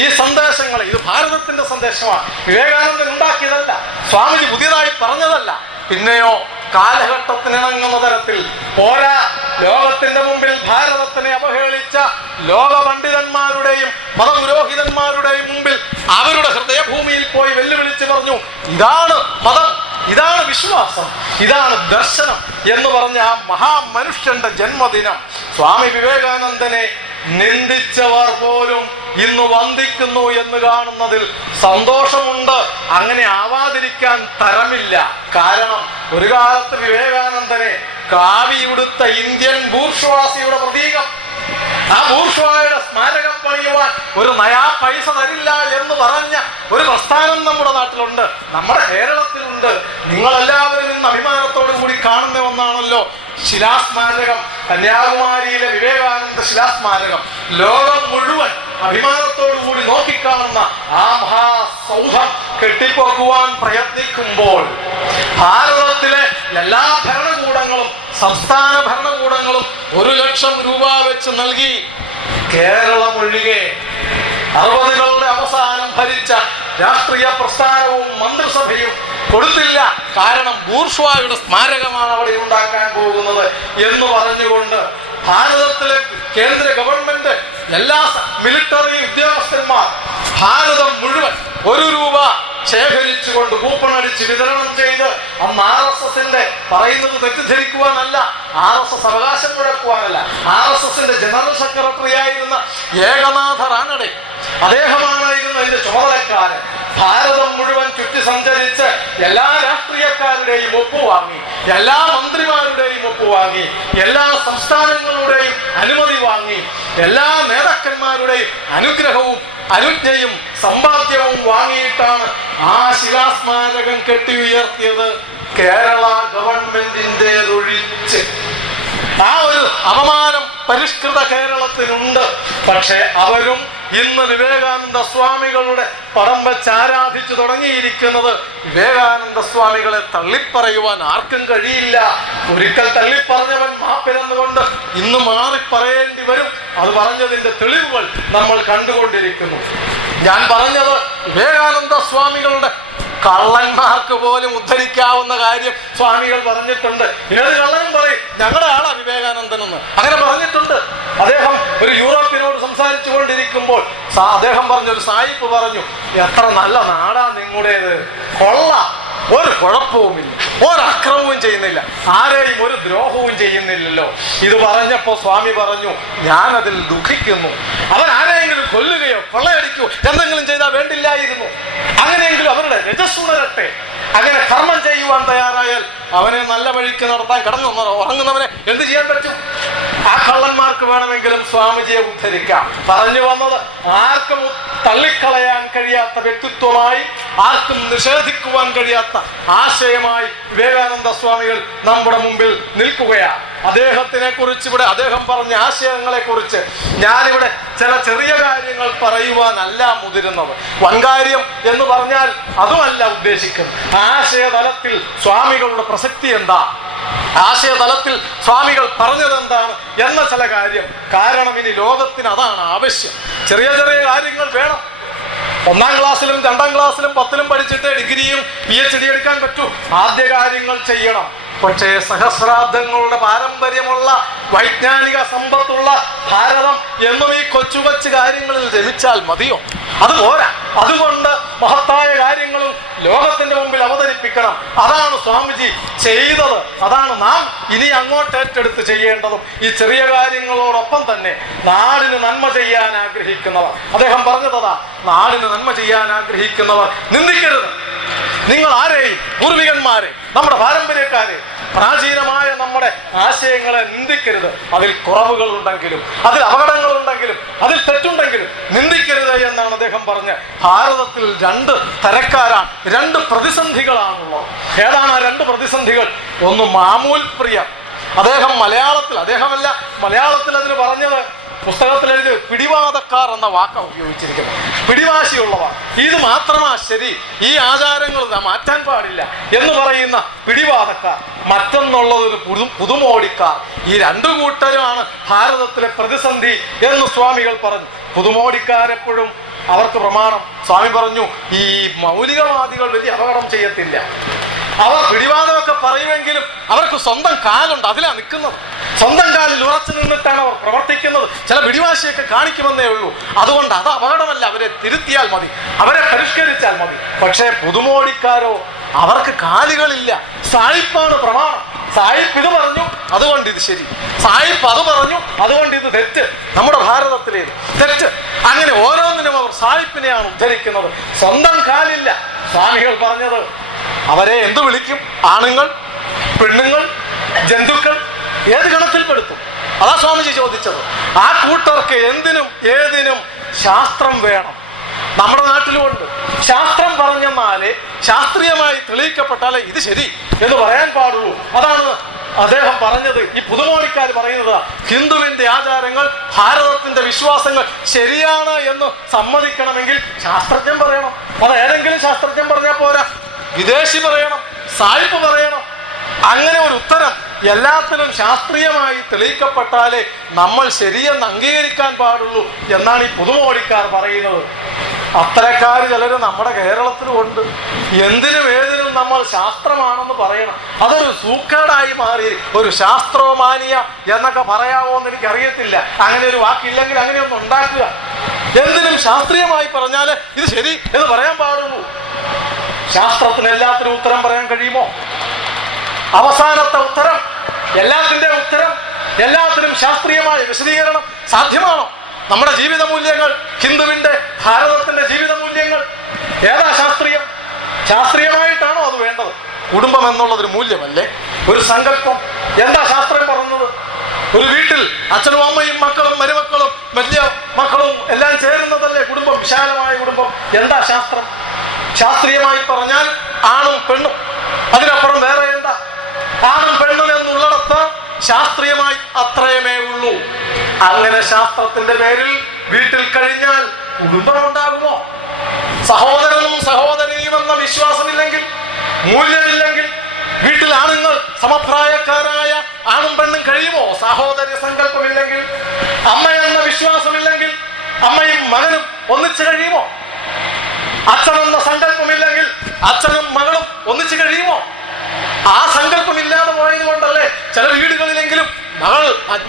ഈ സന്ദേശങ്ങളെ, ഇത് ഭാരതത്തിന്റെ സന്ദേശമാണ്, വിവേകാനന്ദൻ ഉണ്ടാക്കിയതല്ല, സ്വാമിജി പുതിയതായി പറഞ്ഞതല്ല. പിന്നെയോ കാലഘട്ടത്തിനിണങ്ങുന്ന തരത്തിൽ പോരാ, ലോകത്തിന്റെ മുമ്പിൽ ഭാരതത്തിനെ അപഹേളിച്ച ലോക പണ്ഡിതന്മാരുടെയും മതപുരോഹിതന്മാരുടെയും മുമ്പിൽ അവരുടെ ഹൃദയഭൂമിയിൽ പോയി വെല്ലുവിളിച്ച് പറഞ്ഞു, ഇതാണ് മതം, ഇതാണ് വിശ്വാസം, ഇതാണ് ദർശനം എന്ന് പറഞ്ഞ ആ മഹാമനുഷ്യന്റെ ജന്മദിനം. സ്വാമി വിവേകാനന്ദനെ നിന്ദിച്ചവർ പോലും ഇന്ന് വന്ദിക്കുന്നു എന്ന് കാണുന്നതിൽ സന്തോഷമുണ്ട്. അങ്ങനെ ആവാതിരിക്കാൻ തരമില്ല. കാരണം ഒരു കാലത്ത് വിവേകാനന്ദനെ കാവിയുടുത്ത ഇന്ത്യൻ ബൂർഷ്വാസിയുടെ പ്രതീകം, ആ ബൂർഷ്വായുടെ സ്മാരകം പണിയുവാൻ ഒരു നയാ പൈസ തരില്ല എന്ന് പറഞ്ഞ ഒരു പ്രസ്ഥാനം നമ്മുടെ നാട്ടിലുണ്ട്, നമ്മുടെ കേരളത്തിലുണ്ട്. നിങ്ങളെല്ലാവരും ഇന്ന് അഭിമാനത്തോടു കൂടി കാണുന്ന ഒന്നാണല്ലോ ശിലാസ്മാരകം, കന്യാകുമാരിയിലെ വിവേകാനന്ദ ശിലാസ്മാരകം. ലോകം മുഴുവൻ അഭിമാനത്തോടു കൂടി നോക്കിക്കാണുന്ന ആ മഹാസൗധം കെട്ടിപ്പൊക്കുവാൻ പ്രയത്നിക്കുമ്പോൾ ഭാരതത്തിലെ എല്ലാ ഭരണകൂടങ്ങളും, സംസ്ഥാന ഭരണകൂടങ്ങളും 1,00,000 രൂപ വെച്ച് നൽകി. കേരളം ഒഴികെ 60കളുടെ അവസാനം ഭരിച്ച രാഷ്ട്രീയ പ്രസ്ഥാനവും മന്ത്രിസഭയും കൊടുത്തില്ല. കാരണം ബൂർഷ്വായുടെ സ്മാരകമാണ് അവിടെ ഉണ്ടാക്കാൻ പോകുന്നത് എന്ന് പറഞ്ഞുകൊണ്ട് ഭാരതത്തിലെ കേന്ദ്ര ഗവൺമെന്റ്, എല്ലാ മിലിറ്ററി ഉദ്യോഗസ്ഥന്മാർ ഭാരതം മുഴുവൻ 1 രൂപ ശേഖരിച്ചുകൊണ്ട് കൂപ്പണടിച്ച് വിതരണം ചെയ്ത്, അന്ന് RSSന്റെ പറയുന്നത് തെറ്റിദ്ധരിക്കുവാനല്ല, RSS അവകാശം മുഴക്കുവാനല്ല, RSSന്റെ ജനറൽ സെക്രട്ടറി ആയിരുന്ന ഏകനാഥ റാനഡെ, അദ്ദേഹമായിരുന്നു ഇതിന്റെ ചുമതലക്കാരൻ. ഭാരതം മുഴുവൻ ചുറ്റി സഞ്ചരിച്ച് എല്ലാ രാഷ്ട്രീയക്കാരുടെയും ഒപ്പുവാങ്ങി, എല്ലാ മന്ത്രിമാരുടെയും ഒപ്പുവാങ്ങി, എല്ലാ സംസ്ഥാനങ്ങളുടെയും അനുമതി വാങ്ങി, എല്ലാ നേതാക്കന്മാരുടെയും അനുഗ്രഹവും അനുജ്ഞയും സമ്പാദ്യവും വാങ്ങിയിട്ടാണ് ആ ശിലാസ്മാരകം കെട്ടി ഉയർത്തിയത്. കേരള ഗവൺമെന്റിൻ്റെതൊഴിച്ച് ആ ഒരു അപമാനം പരിഷ്കൃത കേരളത്തിനുണ്ട്. പക്ഷെ അവരും ഇന്ന് വിവേകാനന്ദ സ്വാമികളുടെ പടം വെച്ച് ആരാധിച്ചു തുടങ്ങിയിരിക്കുന്നത് വിവേകാനന്ദ സ്വാമികളെ തള്ളിപ്പറയുവാൻ ആർക്കും കഴിയില്ല. ഒരിക്കൽ തള്ളിപ്പറഞ്ഞവൻ മാപ്പിരന്നുകൊണ്ട് ഇന്ന് മാറിപ്പറയേണ്ടി വരും. അത് പറഞ്ഞതിന്റെ തെളിവുകൾ നമ്മൾ കണ്ടുകൊണ്ടിരിക്കുന്നു. ഞാൻ പറഞ്ഞത് വിവേകാനന്ദ സ്വാമികളുടെ കള്ളന്മാർക്ക് പോലും ഉദ്ധരിക്കാവുന്ന കാര്യം സ്വാമികൾ പറഞ്ഞിട്ടുണ്ട്. ഏത് കള്ളനും പറയും ഞങ്ങളുടെ ആളാ വിവേകാനന്ദൻ എന്ന് അങ്ങനെ പറഞ്ഞിട്ടുണ്ട്. അദ്ദേഹം ഒരു യൂറോപ്പിനോട് സംസാരിച്ചു കൊണ്ടിരിക്കുമ്പോൾ അദ്ദേഹം പറഞ്ഞൊരു സായിപ്പ് പറഞ്ഞു, എത്ര നല്ല നാടാ നിങ്ങളുടേത്, കൊള്ളാം, ഒരു കുഴപ്പവുമില്ല, ഒരക്രമവും ചെയ്യുന്നില്ല, ആരെയും ഒരു ദ്രോഹവും ചെയ്യുന്നില്ലല്ലോ. ഇത് പറഞ്ഞപ്പോ സ്വാമി പറഞ്ഞു, ഞാനതിൽ ദുഃഖിക്കുന്നു. അവൻ ആരെയെങ്കിലും കൊല്ലുകയോ കൊള്ളയടിക്കുകയോ എന്തെങ്കിലും ചെയ്താൽ വേണ്ടില്ലായിരുന്നു. അങ്ങനെയെങ്കിലും അവരുടെ രജസ്സുണരട്ടെ. അങ്ങനെ കർമ്മം ചെയ്യുവാൻ തയ്യാറായാൽ അവനെ നല്ല വഴിക്ക് നടത്താൻ ഉറങ്ങുന്നവനെ എന്ത് ചെയ്യാൻ പറ്റും? ആ കള്ളന്മാർക്ക് വേണമെങ്കിലും സ്വാമിജിയെ ഉദ്ധരിക്കാം. പറഞ്ഞു വന്നത് ആർക്കും തള്ളിക്കളയാൻ കഴിയാത്ത വ്യക്തിത്വമായി, ആർക്കും നിഷേധിക്കുവാൻ കഴിയാത്ത ആശയമായി വിവേകാനന്ദ സ്വാമികൾ നമ്മുടെ മുമ്പിൽ നിൽക്കുകയാണ്. അദ്ദേഹത്തിനെ കുറിച്ച് ഇവിടെ അദ്ദേഹം പറഞ്ഞ ആശയങ്ങളെ കുറിച്ച് ഞാനിവിടെ ചില ചെറിയ കാര്യങ്ങൾ പറയുവാനല്ല മുതിരുന്നത്. വൻകാര്യം എന്ന് പറഞ്ഞാൽ അതുമല്ല ഉദ്ദേശിക്കുന്നത്. ആശയതലത്തിൽ സ്വാമികളുടെ പ്രസക്തി എന്താ, ആശയതലത്തിൽ സ്വാമികൾ പറഞ്ഞത് എന്താണ് എന്ന ചില കാര്യം. കാരണം ഇനി ലോകത്തിന് അതാണ് ആവശ്യം. ചെറിയ ചെറിയ കാര്യങ്ങൾ വേണം. 1ാം ക്ലാസ്സിലും 2ാം ക്ലാസ്സിലും 10ലും പഠിച്ചിട്ട് ഡിഗ്രിയും PhD എടുക്കാൻ പറ്റൂ. ആദ്യ കാര്യങ്ങൾ ചെയ്യണം. പക്ഷേ സഹസ്രാബ്ദങ്ങളുടെ പാരമ്പര്യമുള്ള വൈജ്ഞാനിക സമ്പത്തുള്ള ഭാരതം എന്നും ഈ കൊച്ചു കൊച്ചു കാര്യങ്ങളിൽ രമിച്ചാൽ മതിയോ? അത് പോരാ. അതുകൊണ്ട് മഹത്തായ കാര്യങ്ങളും ലോകത്തിന്റെ മുമ്പിൽ അവതരിപ്പിക്കണം. അതാണ് സ്വാമിജി ചെയ്തത്. അതാണ് നാം ഇനി അങ്ങോട്ട് ഏറ്റെടുത്ത് ചെയ്യേണ്ടതും. ഈ ചെറിയ കാര്യങ്ങളോടൊപ്പം തന്നെ നാടിന് നന്മ ചെയ്യാൻ ആഗ്രഹിക്കുന്നവർ, അദ്ദേഹം പറഞ്ഞതാ, നാടിന് നന്മ ചെയ്യാൻ ആഗ്രഹിക്കുന്നവർ നിന്ദിക്കരുത്. നിങ്ങൾ ആരെയും, പൂർവികന്മാരെ, നമ്മുടെ പാരമ്പര്യക്കാരെ, പ്രാചീനമായ നമ്മുടെ ആശയങ്ങളെ നിന്ദിക്കരുത്. അതിൽ കുറവുകളുണ്ടെങ്കിലും, അതിൽ അപകടങ്ങളുണ്ടെങ്കിലും, അതിൽ തെറ്റുണ്ടെങ്കിലും നിന്ദിക്കരുത് എന്നാണ് അദ്ദേഹം പറഞ്ഞത്. ഭാരതത്തിൽ 2 തരക്കാരാണ്, 2 പ്രതിസന്ധികളാണുള്ളത്. ഏതാണ് ആ 2 പ്രതിസന്ധികൾ? ഒന്ന് മാമൂൽ പ്രിയം. അദ്ദേഹം മലയാളത്തിൽ അതിന് പറഞ്ഞത്, പുസ്തകത്തിൽ എഴുതി പിടിവാദക്കാർ എന്ന വാക്കാണ് ഉപയോഗിച്ചിരിക്കുന്നത്. പിടിവാശിയുള്ളവർ, ഇത് മാത്രമാ ശരി, ഈ ആചാരങ്ങൾ മാറ്റാൻ പാടില്ല എന്ന് പറയുന്ന പിടിവാദക്കാർ. മറ്റൊന്നുള്ളതൊരു പുതുമോടിക്കാർ. ഈ 2 കൂട്ടരുമാണ് ഭാരതത്തിലെ പ്രതിസന്ധി എന്ന് സ്വാമികൾ പറഞ്ഞു. പുതുമോടിക്കാരെപ്പോഴും അവർക്ക് പ്രമാണം. സ്വാമി പറഞ്ഞു, ഈ മൗലികവാദികൾ വലിയ അപകടം ചെയ്യത്തില്ല. അവർ പിടിവാദമൊക്കെ പറയുമെങ്കിലും അവർക്ക് സ്വന്തം കാലുണ്ട്, അതിലാണ് നിൽക്കുന്നത്. സ്വന്തം കാലിൽ ഉറച്ചു നിന്നിട്ടാണ് അവർ പ്രവർത്തിക്കുന്നത്. ചില പിടിവാശിയൊക്കെ കാണിക്കുമെന്നേ ഉള്ളൂ. അതുകൊണ്ട് അത് അപകടമല്ല. അവരെ തിരുത്തിയാൽ മതി, അവരെ പരിഷ്കരിച്ചാൽ മതി. പക്ഷേ പുതുമോടിക്കാരോ, അവർക്ക് കാലുകളില്ല. സായിപ്പാണ് പ്രമാണം. സായിപ്പ് ഇത് പറഞ്ഞു, അതുകൊണ്ട് ഇത് ശരി. സായിപ്പ് അത് പറഞ്ഞു, അതുകൊണ്ട് ഇത് തെറ്റ്. നമ്മുടെ ഭാരതത്തിലേത് തെറ്റ്. അങ്ങനെ ഓരോന്നിനും അവർ സായിപ്പിനെയാണ് ഉദ്ധരിക്കുന്നത്. സ്വന്തം കാലില്ല. സ്വാമികൾ പറഞ്ഞത്, അവരെ എന്തു വിളിക്കും? ആണുങ്ങൾ, പെണ്ണുങ്ങൾ, ജന്തുക്കൾ, ഏത് ഗണത്തിൽപ്പെടുത്തും? അതാ സ്വാമിജി ചോദിച്ചത്. ആ കൂട്ടർക്ക് എന്തിനും ഏതിനും ശാസ്ത്രം വേണം. നമ്മുടെ നാട്ടിലുമുണ്ട്. ശാസ്ത്രം പറഞ്ഞെന്നാലേ, ശാസ്ത്രീയമായി തെളിയിക്കപ്പെട്ടാലേ ഇത് ശരി എന്ന് പറയാൻ പാടുള്ളൂ. അതാണ് അദ്ദേഹം പറഞ്ഞത്. ഈ പുതുമോടിക്കാർ പറയുന്നത്, ഹിന്ദുവിന്റെ ആചാരങ്ങൾ, ഭാരതത്തിന്റെ വിശ്വാസങ്ങൾ ശരിയാണ് എന്ന് സമ്മതിക്കണമെങ്കിൽ ശാസ്ത്രജ്ഞൻ പറയണം. അത് ഏതെങ്കിലും ശാസ്ത്രജ്ഞൻ പറഞ്ഞാൽ പോരാ, വിദേശി പറയണം, സായിപ്പ് പറയണം. അങ്ങനെ ഒരു ഉത്തരം എല്ലാത്തിലും ശാസ്ത്രീയമായി തെളിയിക്കപ്പെട്ടാലേ നമ്മൾ ശരിയെന്ന് അംഗീകരിക്കാൻ പാടുള്ളൂ എന്നാണ് ഈ പുതുമോടിക്കാർ പറയുന്നത്. അത്തരക്കാർ ചിലർ നമ്മുടെ കേരളത്തിലുമുണ്ട്. എന്തിനും ഏതിനും നമ്മൾ ശാസ്ത്രമാണെന്ന് പറയണം. അതൊരു സൂക്കേടായി മാറി. ഒരു ശാസ്ത്രോമാനിയ എന്നൊക്കെ പറയാമോ എന്ന് എനിക്കറിയത്തില്ല. അങ്ങനെ ഒരു വാക്കില്ലെങ്കിൽ അങ്ങനെയൊന്നും ഉണ്ടാക്കുക. എന്തിനും ശാസ്ത്രീയമായി പറഞ്ഞാൽ ഇത് ശരി എന്ന് പറയാൻ പാടുള്ളൂ. ശാസ്ത്രത്തിന് എല്ലാത്തിനും ഉത്തരം പറയാൻ കഴിയുമോ? അവസാനത്തെ ഉത്തരം, എല്ലാത്തിൻ്റെ ഉത്തരം, എല്ലാത്തിനും ശാസ്ത്രീയമായ വിശദീകരണം സാധ്യമാണോ? നമ്മുടെ ജീവിത മൂല്യങ്ങൾ, ഹിന്ദുവിന്റെ, ഭാരതത്തിന്റെ ജീവിത മൂല്യങ്ങൾ ഏതാ ശാസ്ത്രീയം? ശാസ്ത്രീയമായിട്ടാണോ അത് വേണ്ടത്? കുടുംബം എന്നുള്ളതൊരു മൂല്യമല്ലേ, ഒരു സങ്കല്പം. എന്താ ശാസ്ത്രം പറഞ്ഞത്? ഒരു വീട്ടിൽ അച്ഛനും അമ്മയും മക്കളും മരുമക്കളും വലിയ മക്കളും എല്ലാം ചേരുന്നതല്ലേ കുടുംബം, വിശാലമായ കുടുംബം. എന്താ ശാസ്ത്രം? ശാസ്ത്രീയമായി പറഞ്ഞാൽ ആണും പെണ്ണും, അതിനപ്പുറം വേറെ എന്താ? ആണും പെണ്ണും എന്നുള്ളിടത്ത് ശാസ്ത്രീയമായി അത്രയുമേ ഉള്ളൂ. അങ്ങനെ ശാസ്ത്രത്തിന്റെ പേരിൽ വീട്ടിൽ കഴിഞ്ഞാൽ കുടുംബം ഉണ്ടാകുമോ? സഹോദരനും സഹോദരിയും എന്ന വിശ്വാസമില്ലെങ്കിൽ, മൂല്യമില്ലെങ്കിൽ, വീട്ടിൽ ആണുങ്ങൾ സമപ്രായക്കാരായ ആണും പെണ്ണും കഴിയുമോ? സാഹോദര്യ സങ്കല്പമില്ലെങ്കിൽ, അമ്മ എന്ന വിശ്വാസമില്ലെങ്കിൽ അമ്മയും മകനും ഒന്നിച്ചു കഴിയുമോ? അച്ഛനെന്ന സങ്കല്പമില്ലെങ്കിൽ അച്ഛനും മകളും ഒന്നിച്ചു കഴിയുമോ? ആ സങ്കല്പമില്ലാതെ പോയത് കൊണ്ടല്ലേ ചില വീടുകളിലെങ്കിലും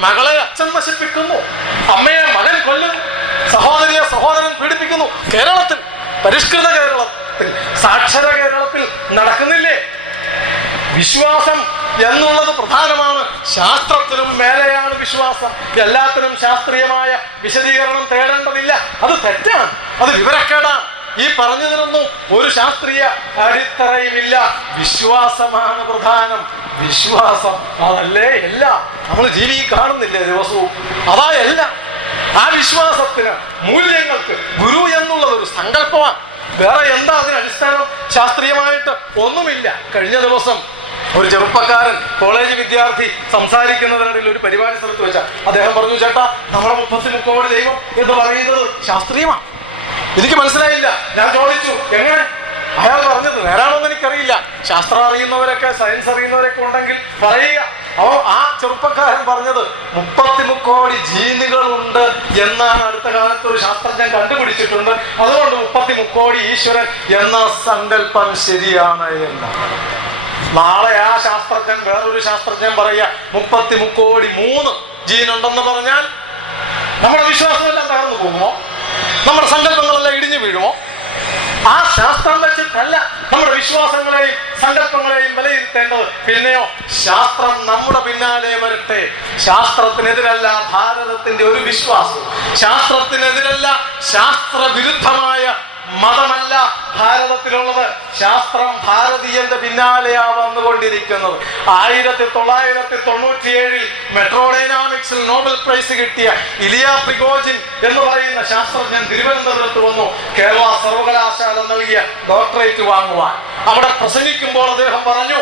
മകളെ അച്ഛൻ നശിപ്പിക്കുന്നു, അമ്മയെ മകൻ കൊല്ലുന്നു, സഹോദരിയെ സഹോദരൻ പീഡിപ്പിക്കുന്നു. കേരളത്തിൽ, പരിഷ്കൃത കേരളത്തിൽ, സാക്ഷര കേരളത്തിൽ നടക്കുന്നില്ലേ? വിശ്വാസം എന്നുള്ളത് പ്രധാനമാണ്. ശാസ്ത്രത്തിനും മേലെയാണ് വിശ്വാസം. എല്ലാത്തിനും ശാസ്ത്രീയമായ വിശദീകരണം തേടേണ്ടതില്ല. അത് തെറ്റാണ്, അത് വിവരക്കേടാണ്. ഈ പറഞ്ഞതിനൊന്നും ഒരു ശാസ്ത്രീയ അടിത്തറയുമില്ല. വിശ്വാസമാണ് പ്രധാനം. വിശ്വാസം അതല്ലേ എല്ലാം. നമ്മൾ ജീവി കാണുന്നില്ലേ ദിവസവും? അതാ എല്ലാം. ആ വിശ്വാസത്തിന്, മൂല്യങ്ങൾക്ക് ഗുരു എന്നുള്ളത് ഒരു സങ്കല്പമാണ്. വേറെ എന്താ അതിന് അടിസ്ഥാനം? ശാസ്ത്രീയമായിട്ട് ഒന്നുമില്ല. കഴിഞ്ഞ ദിവസം ഒരു ചെറുപ്പക്കാരൻ, കോളേജ് വിദ്യാർത്ഥി സംസാരിക്കുന്നതിനിടയിൽ ഒരു പരിപാടി സ്ഥലത്ത് വെച്ച അദ്ദേഹം പറഞ്ഞു, ചേട്ടാ നമ്മുടെ 33 കോടി ദൈവം എന്ന് പറയുന്നത് ശാസ്ത്രീയമാണ്. എനിക്ക് മനസ്സിലായില്ല. ഞാൻ ചോദിച്ചു എങ്ങനെ? അയാൾ പറഞ്ഞത് നേരാണോന്ന് എനിക്കറിയില്ല. ശാസ്ത്രം അറിയുന്നവരൊക്കെ, സയൻസ് അറിയുന്നവരൊക്കെ ഉണ്ടെങ്കിൽ പറയുക. ആ ചെറുപ്പക്കാരൻ പറഞ്ഞത് 33 കോടി ജീനുകളുണ്ട് എന്നാണ് അടുത്ത കാലത്ത് ഒരു ശാസ്ത്രജ്ഞൻ കണ്ടുപിടിച്ചിട്ടുണ്ട്. അതുകൊണ്ട് 33 കോടി ഈശ്വരൻ എന്ന സങ്കല്പം ശരിയാണ് എന്നാണ്. നാളെ ആ ശാസ്ത്രജ്ഞൻ, വേറൊരു ശാസ്ത്രജ്ഞൻ പറയുക 33 കോടി 3 ജീനുണ്ടെന്ന് പറഞ്ഞാൽ നമ്മുടെ വിശ്വാസമെല്ലാം തകർന്നു പോകുമോ? നമ്മുടെ സങ്കല്പങ്ങളെല്ലാം ഇടിഞ്ഞു വീഴുമോ? ആ ശാസ്ത്രം വെച്ചിട്ടല്ല നമ്മുടെ വിശ്വാസങ്ങളെയും സങ്കല്പങ്ങളെയും വിലയിരുത്തേണ്ടത്. പിന്നെയോ, ശാസ്ത്രം നമ്മുടെ പിന്നാലെ വരട്ടെ. ശാസ്ത്രത്തിനെതിരല്ല ഭാരതത്തിന്റെ ഒരു വിശ്വാസവും. ശാസ്ത്രത്തിനെതിരല്ല, ശാസ്ത്രവിരുദ്ധമായ മതമല്ല ഭാരതത്തിലുള്ളത്. ശാസ്ത്രം ഭാരതീയന്റെ പിന്നാലെയാ വന്നുകൊണ്ടിരിക്കുന്നത്. 1997 മെട്രോഡൈനാമിക്സിൽ നോബൽ പ്രൈസ് കിട്ടിയ ഇലിയ പ്രിഗോജിൻ എന്ന് പറയുന്ന ശാസ്ത്രജ്ഞൻ തിരുവനന്തപുരത്ത് വന്നു കേരള സർവകലാശാല നൽകിയ ഡോക്ടറേറ്റ് വാങ്ങുവാൻ. അവിടെ പ്രസംഗിക്കുമ്പോൾ അദ്ദേഹം പറഞ്ഞു,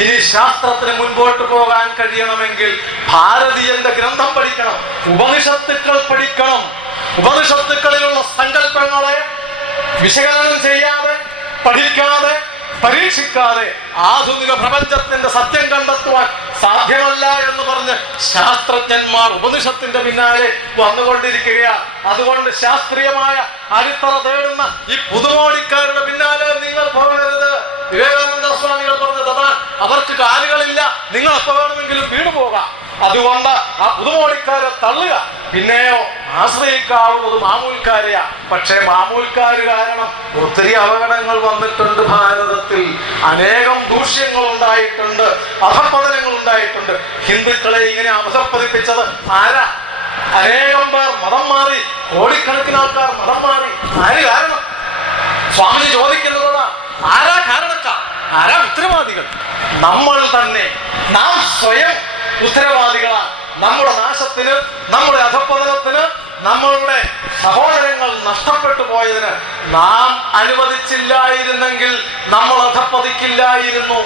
ഇനി ശാസ്ത്രത്തിന് മുൻപോട്ട് പോകാൻ കഴിയണമെങ്കിൽ ഭാരതീയന്റെ ഗ്രന്ഥം പഠിക്കണം, ഉപനിഷത്തുക്കൾ പഠിക്കണം. ഉപനിഷത്തുക്കളിലുള്ള സങ്കല്പങ്ങളെ വിശകലനം ചെയ്യാതെ, പഠിക്കാതെ, പരീക്ഷിക്കാതെ ആധുനിക പ്രപഞ്ചത്തിന്റെ സത്യം കണ്ടെത്തുവാൻ സാധ്യമല്ല എന്ന് പറഞ്ഞ് ശാസ്ത്രജ്ഞന്മാർ ഉപനിഷത്തിന്റെ പിന്നാലെ വന്നുകൊണ്ടിരിക്കുകയാണ്. അതുകൊണ്ട് ശാസ്ത്രീയമായ അടിത്തറ തേടുന്ന ഈ പുതുമോടിക്കാരുടെ പിന്നാലെ നിങ്ങൾ പോകരുത്. വിവേകാനന്ദ സ്വാമികൾ പറഞ്ഞത് അതാണ്. അവർക്ക് കാലുകളില്ല, നിങ്ങൾ എപ്പോ വേണമെങ്കിലും വീണു പോകാം. അതുകൊണ്ട് ആ പുതുമോടിക്കാരെ തള്ളുക. പിന്നെയോ, ആശ്രയിക്കാവുന്നത് മാമൂൽക്കാരെയാ. പക്ഷേ മാമൂൽക്കാര് കാരണം ഒത്തിരി അപകടങ്ങൾ വന്നിട്ടുണ്ട് ഭാരതത്തിൽ. അനേകം ദൂഷ്യങ്ങൾ ഉണ്ടായിട്ടുണ്ട്, അധപ്പതനങ്ങൾ ഉണ്ടായിട്ടുണ്ട്. ഹിന്ദുക്കളെ ഇങ്ങനെ അധപ്പതിപ്പിച്ചത് ആരാ? അനേകം പേർ മതം മാറി, കോടിക്കണക്കിന് ആൾക്കാർ മതം മാറി. ആര് കാരണം? സ്വാമി ചോദിക്കുന്നതാ, ആരാ കാരണക്കാർ? ആരാ ഉത്തരവാദികൾ? നമ്മൾ തന്നെ. നാം സ്വയം ഉത്തരവാദികളാണ്. നമ്മുടെ നാശത്തിന്, നമ്മുടെ അധപ്പതനത്തിന്, നമ്മളുടെ സഹോദരങ്ങൾ നഷ്ടപ്പെട്ടു പോയതിന് നാം അനുവദിച്ചില്ലായിരുന്നെങ്കിൽ നമ്മൾ അധപ്പതിക്കില്ലായിരുന്നു.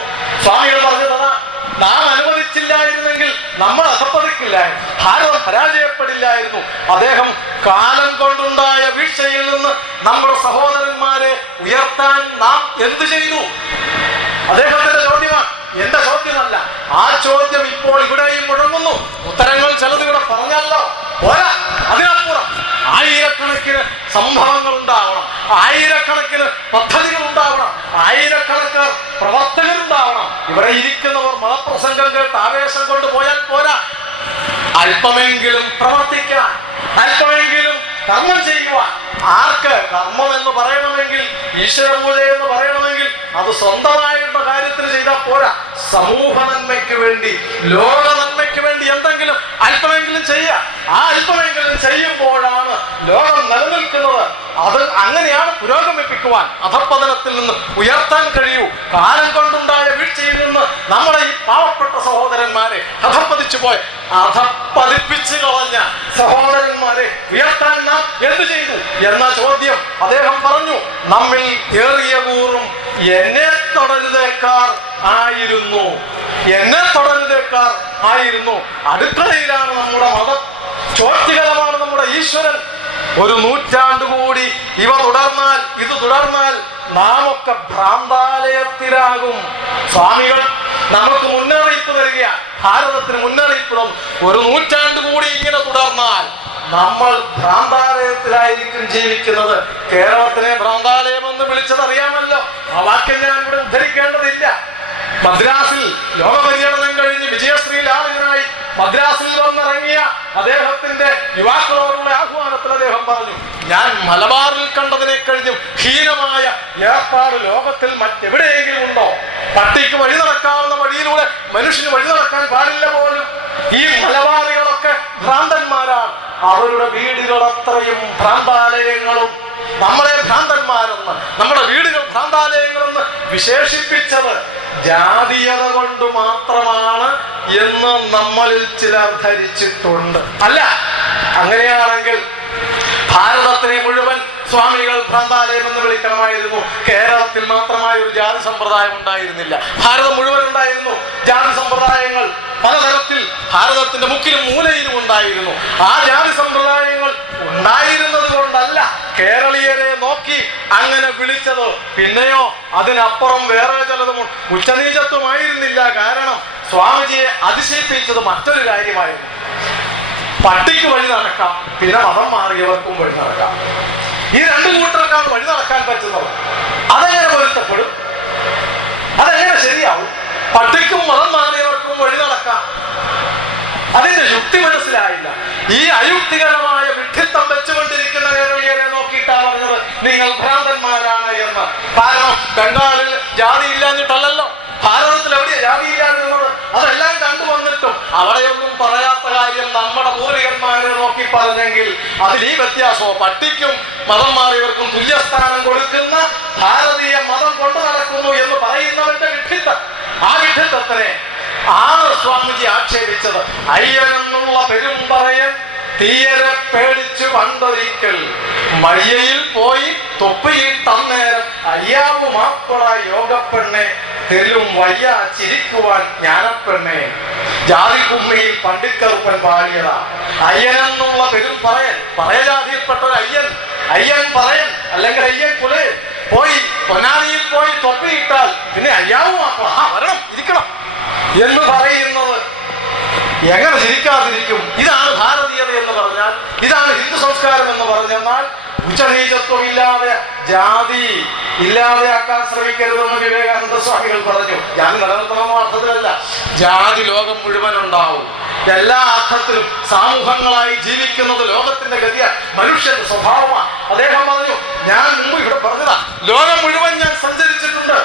സ്വാമികൾ പറഞ്ഞതാ, നാം അനുവദിച്ചില്ലായിരുന്നെങ്കിൽ നമ്മൾ അധപ്പതിക്കില്ലായിരുന്നു, ഭാരതം പരാജയപ്പെടില്ലായിരുന്നു. അദ്ദേഹം കാലം കൊണ്ടുണ്ടായ വീഴ്ചയിൽ നിന്ന് നമ്മുടെ സഹോദരന്മാരെ ഉയർത്താൻ നാം എന്തു ചെയ്തു? അദ്ദേഹത്തിന്റെ ചോദ്യമാണ്, എന്റെ ചോദ്യമല്ല. ആ ചോദ്യം ഇപ്പോൾ ഇവിടെയും മുഴങ്ങുന്നു. ഉത്തരങ്ങൾ ചിലത് ഇവിടെ പറഞ്ഞല്ലോ, പോരാ. അതിനപ്പുറം ആയിരക്കണക്കിന് സംഭവങ്ങൾ ഉണ്ടാവണം, ആയിരക്കണക്കിന് പദ്ധതികൾ ഉണ്ടാവണം, ആയിരക്കണക്കിന് പ്രവർത്തകരുണ്ടാവണം. ഇവിടെ ഇരിക്കുന്നവർ മതപ്രസംഗം കേട്ട് ആവേശം കൊണ്ട് പോയാൽ പോരാ. അല്പമെങ്കിലും പ്രവർത്തിക്കാൻ, അല്പമെങ്കിലും കർമ്മം ചെയ്യുവാൻ. ആർക്ക് കർമ്മം എന്ന് പറയണമെങ്കിൽ, ഈശ്വരപൂജ എന്ന് പറയണമെങ്കിൽ അത് സ്വന്തമായിട്ടുള്ള കാര്യത്തിന് ചെയ്താൽ പോരാ. സമൂഹ നന്മയ്ക്ക് വേണ്ടി, ലോക നന്മയ്ക്ക് വേണ്ടി എന്തെങ്കിലും അല്പമെങ്കിലും ചെയ്യുക. ആ അല്പമെങ്കിലും ചെയ്യുമ്പോഴാണ് ലോകം നിലനിൽക്കുന്നത്. അത് അങ്ങനെയാണ് പുരോഗമിപ്പിക്കുവാൻ, അധപ്പതനത്തിൽ നിന്ന് ഉയർത്താൻ കഴിയൂ. കാലം കൊണ്ടുണ്ടായ വീഴ്ചയിൽ നിന്ന് നമ്മുടെ ഈ പാവപ്പെട്ട സഹോദരന്മാരെ, അധപ്പതിച്ചു പോയ, അധപ്പതിപ്പിച്ചു കളഞ്ഞ സഹോദരന്മാരെ ഉയർത്താൻ നാം എന്ത് ചെയ്തു എന്ന ചോദ്യം അദ്ദേഹം പറഞ്ഞു. നമ്മിൽ ഏറിയ കൂറും എന്നെ തുടരുതേക്കാർ ആയിരുന്നു, എന്നെ തുടരുതേക്കാർ ആയിരുന്നു. അടുക്കളയിലാണ് നമ്മുടെ മതം, ചോറ്റുകലമാണ് നമ്മുടെ ഈശ്വരൻ ഒരു നൂറ്റാണ്ട് കൂടി ഇത് തുടർന്നാൽ നാം ഒക്കെ ഭ്രാന്താലയത്തിലാകും. സ്വാമികൾ നമുക്ക് മുന്നറിയിപ്പ് തരിക, ഭാരതത്തിന് മുന്നറിയിപ്പ് തന്നു. ഒരു നൂറ്റാണ്ട് കൂടി ഇങ്ങനെ തുടർന്നാൽ നമ്മൾ ഭ്രാന്താലയത്തിലായിരിക്കും ജീവിക്കുന്നത്. കേരളത്തിനെ ഭ്രാന്താലയം എന്ന് വിളിച്ചത് അറിയാമല്ലോ. ആ വാക്യം ഞാൻ ഇവിടെ ഉദ്ധരിക്കേണ്ടതില്ല. മദ്രാസിൽ ലോക പര്യടനം കഴിഞ്ഞ് വിജയശ്രീ ലാളിതനായി മദ്രാസിൽ വന്നിറങ്ങിയ അദ്ദേഹത്തിന്റെ യുവാക്കളോടുള്ള ആഹ്വാനത്തിൽ അദ്ദേഹം പറഞ്ഞു, ഞാൻ മലബാറിൽ കണ്ടതിനെ കഴിഞ്ഞും ഹീനമായ ഏർപ്പാട് ലോകത്തിൽ മറ്റെവിടെയെങ്കിലും ഉണ്ടോ? പട്ടിക്ക് വഴി നടക്കാവുന്ന വഴിയിലൂടെ മനുഷ്യന് വഴി നടക്കാൻ പാടില്ല പോലും. ഈ മലബാറികളൊക്കെ ഭ്രാന്തന്മാരാണ്. അവരുടെ വീടുകൾ അത്രയും ഭ്രാന്താലയങ്ങളും. നമ്മളെ ഭ്രാന്തന്മാരെന്ന്, നമ്മുടെ വീടുകൾ ഭ്രാന്താലയങ്ങളെന്ന് വിശേഷിപ്പിച്ചത് ജാതീയത കൊണ്ട് മാത്രമാണ് എന്ന് നമ്മളിൽ ചിലർ ധരിച്ചിട്ടുണ്ട്. അല്ല, അങ്ങനെയാണെങ്കിൽ ഭാരതത്തിനെ മുഴുവൻ സ്വാമികൾ ഭ്രാന്താലയം എന്ന് വിളിക്കണമായിരുന്നു. കേരളത്തിൽ മാത്രമായ ഒരു ജാതി സമ്പ്രദായം ഉണ്ടായിരുന്നില്ല, ഭാരതം മുഴുവൻ ഉണ്ടായിരുന്നു. ജാതി സമ്പ്രദായങ്ങൾ പലതരത്തിൽ ഭാരതത്തിന്റെ മുക്കിലും മൂലയിലും ഉണ്ടായിരുന്നു. ആ ജാതി സമ്പ്രദായങ്ങൾ ഉണ്ടായിരുന്നത് കൊണ്ടല്ല കേരളീയരെ നോക്കി അങ്ങനെ വിളിച്ചത്. പിന്നെയോ അതിനപ്പുറം വേറെ ചിലതും ഉച്ചനീചത്വമായിരുന്നില്ല. കാരണം സ്വാമിജിയെ അതിശയിപ്പിച്ചത് മറ്റൊരു കാര്യമായിരുന്നു. പട്ടിക്ക് വഴി നടക്കാം, പിന്നെ മതം മാറിയവർക്കും വഴി നടക്കാം. ഈ രണ്ടു കൂട്ടർക്കാണ് വഴി നടക്കാൻ പറ്റുന്നത്. അതെങ്ങനെ പൊരുത്തപ്പെടും? അതെങ്ങനെ ശരിയാവും? പട്ടിക്കും മതം മാറിയവർക്കും വഴി നടക്കാം. അതിന്റെ യുക്തി മനസ്സിലായില്ല. ഈ അയുക്തികരമായ വിഡ്ഢിത്തം വെച്ചുകൊണ്ടിരിക്കുന്ന കേരളീയരെ നോക്കിയിട്ടാണ് പറഞ്ഞത് നിങ്ങൾ ഭ്രാന്തന്മാരാണ് എന്ന്. കാരണം ബംഗാളിൽ ജാതി ഇല്ലാഞ്ഞിട്ടല്ലല്ലോ, ഭാരതത്തിൽ എവിടെയാ ജാതി ഇല്ലാതിരുന്നത്? അതെല്ലാം കണ്ടുവന്നിട്ടും അവിടെയൊന്നും പറയാത്ത കാര്യം നമ്മുടെ പൂർവികന്മാരെ നോക്കി പറഞ്ഞെങ്കിൽ അതിൽ ഈ വ്യത്യാസമോ? പട്ടിക്കും മതം മാറിയവർക്കും തുല്യസ്ഥാനം കൊടുക്കുന്ന ഭാരതീയ മതം കൊണ്ടു നടക്കുന്നു എന്ന് പറയുന്നവന്റെ വിഡ്ഢിത്തം. ആ വിഡ്ഢിത്തത്തിനെ ആണ് സ്വാമിജി ആക്ഷേപിച്ചത്. അയ്യനെന്നുള്ള പെരും പറയൻ തീയരെ പേടിച്ചു പണ്ടൊരിക്കൽ മയ്യയിൽ പോയി തൊപ്പിയിട്ടന്നേരം അയ്യാവു മാപ്പട യോഗപ്പെണ്ണെ തെല്ലും വയ്യ ചിരിക്കുവാൻ ജ്ഞാനപ്പെണ്ണെ. ജാതിക്കുമ്മിയിൽ പണ്ടിക്കറുപ്പൻ പാടിയതാ. അയ്യനെന്നുള്ള പെരും പറയൻ, പറയജാതിയിൽപ്പെട്ട ഒരു അയ്യൻ പറയൻ അല്ലെങ്കിൽ അയ്യൻ കുലയൻ പോയി പൊന്നാനിയിൽ പോയി തൊപ്പിയിട്ടാൽ പിന്നെ അയ്യാവു മാപ്പട വരണം ഇരിക്കണം എന്ന് പറയുന്നത് എങ്ങനെ ചിരിക്കാതിരിക്കും? ഇതാണ് ഭാരതീയത എന്ന് പറഞ്ഞാൽ, ഇതാണ് ഹിന്ദു സംസ്കാരം എന്ന് പറഞ്ഞെന്നാൽ ഉച്ചനീചത്വം ഇല്ലാതെ ജാതി ഇല്ലാതെയാക്കാൻ ശ്രമിക്കരുതെന്ന് വിവേകാനന്ദ സ്വാമികൾ പറഞ്ഞു. ജാതി നിലനിർത്തണമെന്ന അർത്ഥത്തിലല്ല, ജാതി ലോകം മുഴുവൻ ഉണ്ടാവും. എല്ലാ അർത്ഥത്തിലും സമൂഹങ്ങളായി ജീവിക്കുന്നത് ലോകത്തിന്റെ ഗതിയ, മനുഷ്യന്റെ സ്വഭാവമാണ്. അദ്ദേഹം പറഞ്ഞു, ഞാൻ മുമ്പ് ഇവിടെ പറഞ്ഞതാ, ലോകം മുഴുവൻ ഞാൻ സഞ്ചരിച്ചിട്ടുണ്ട്.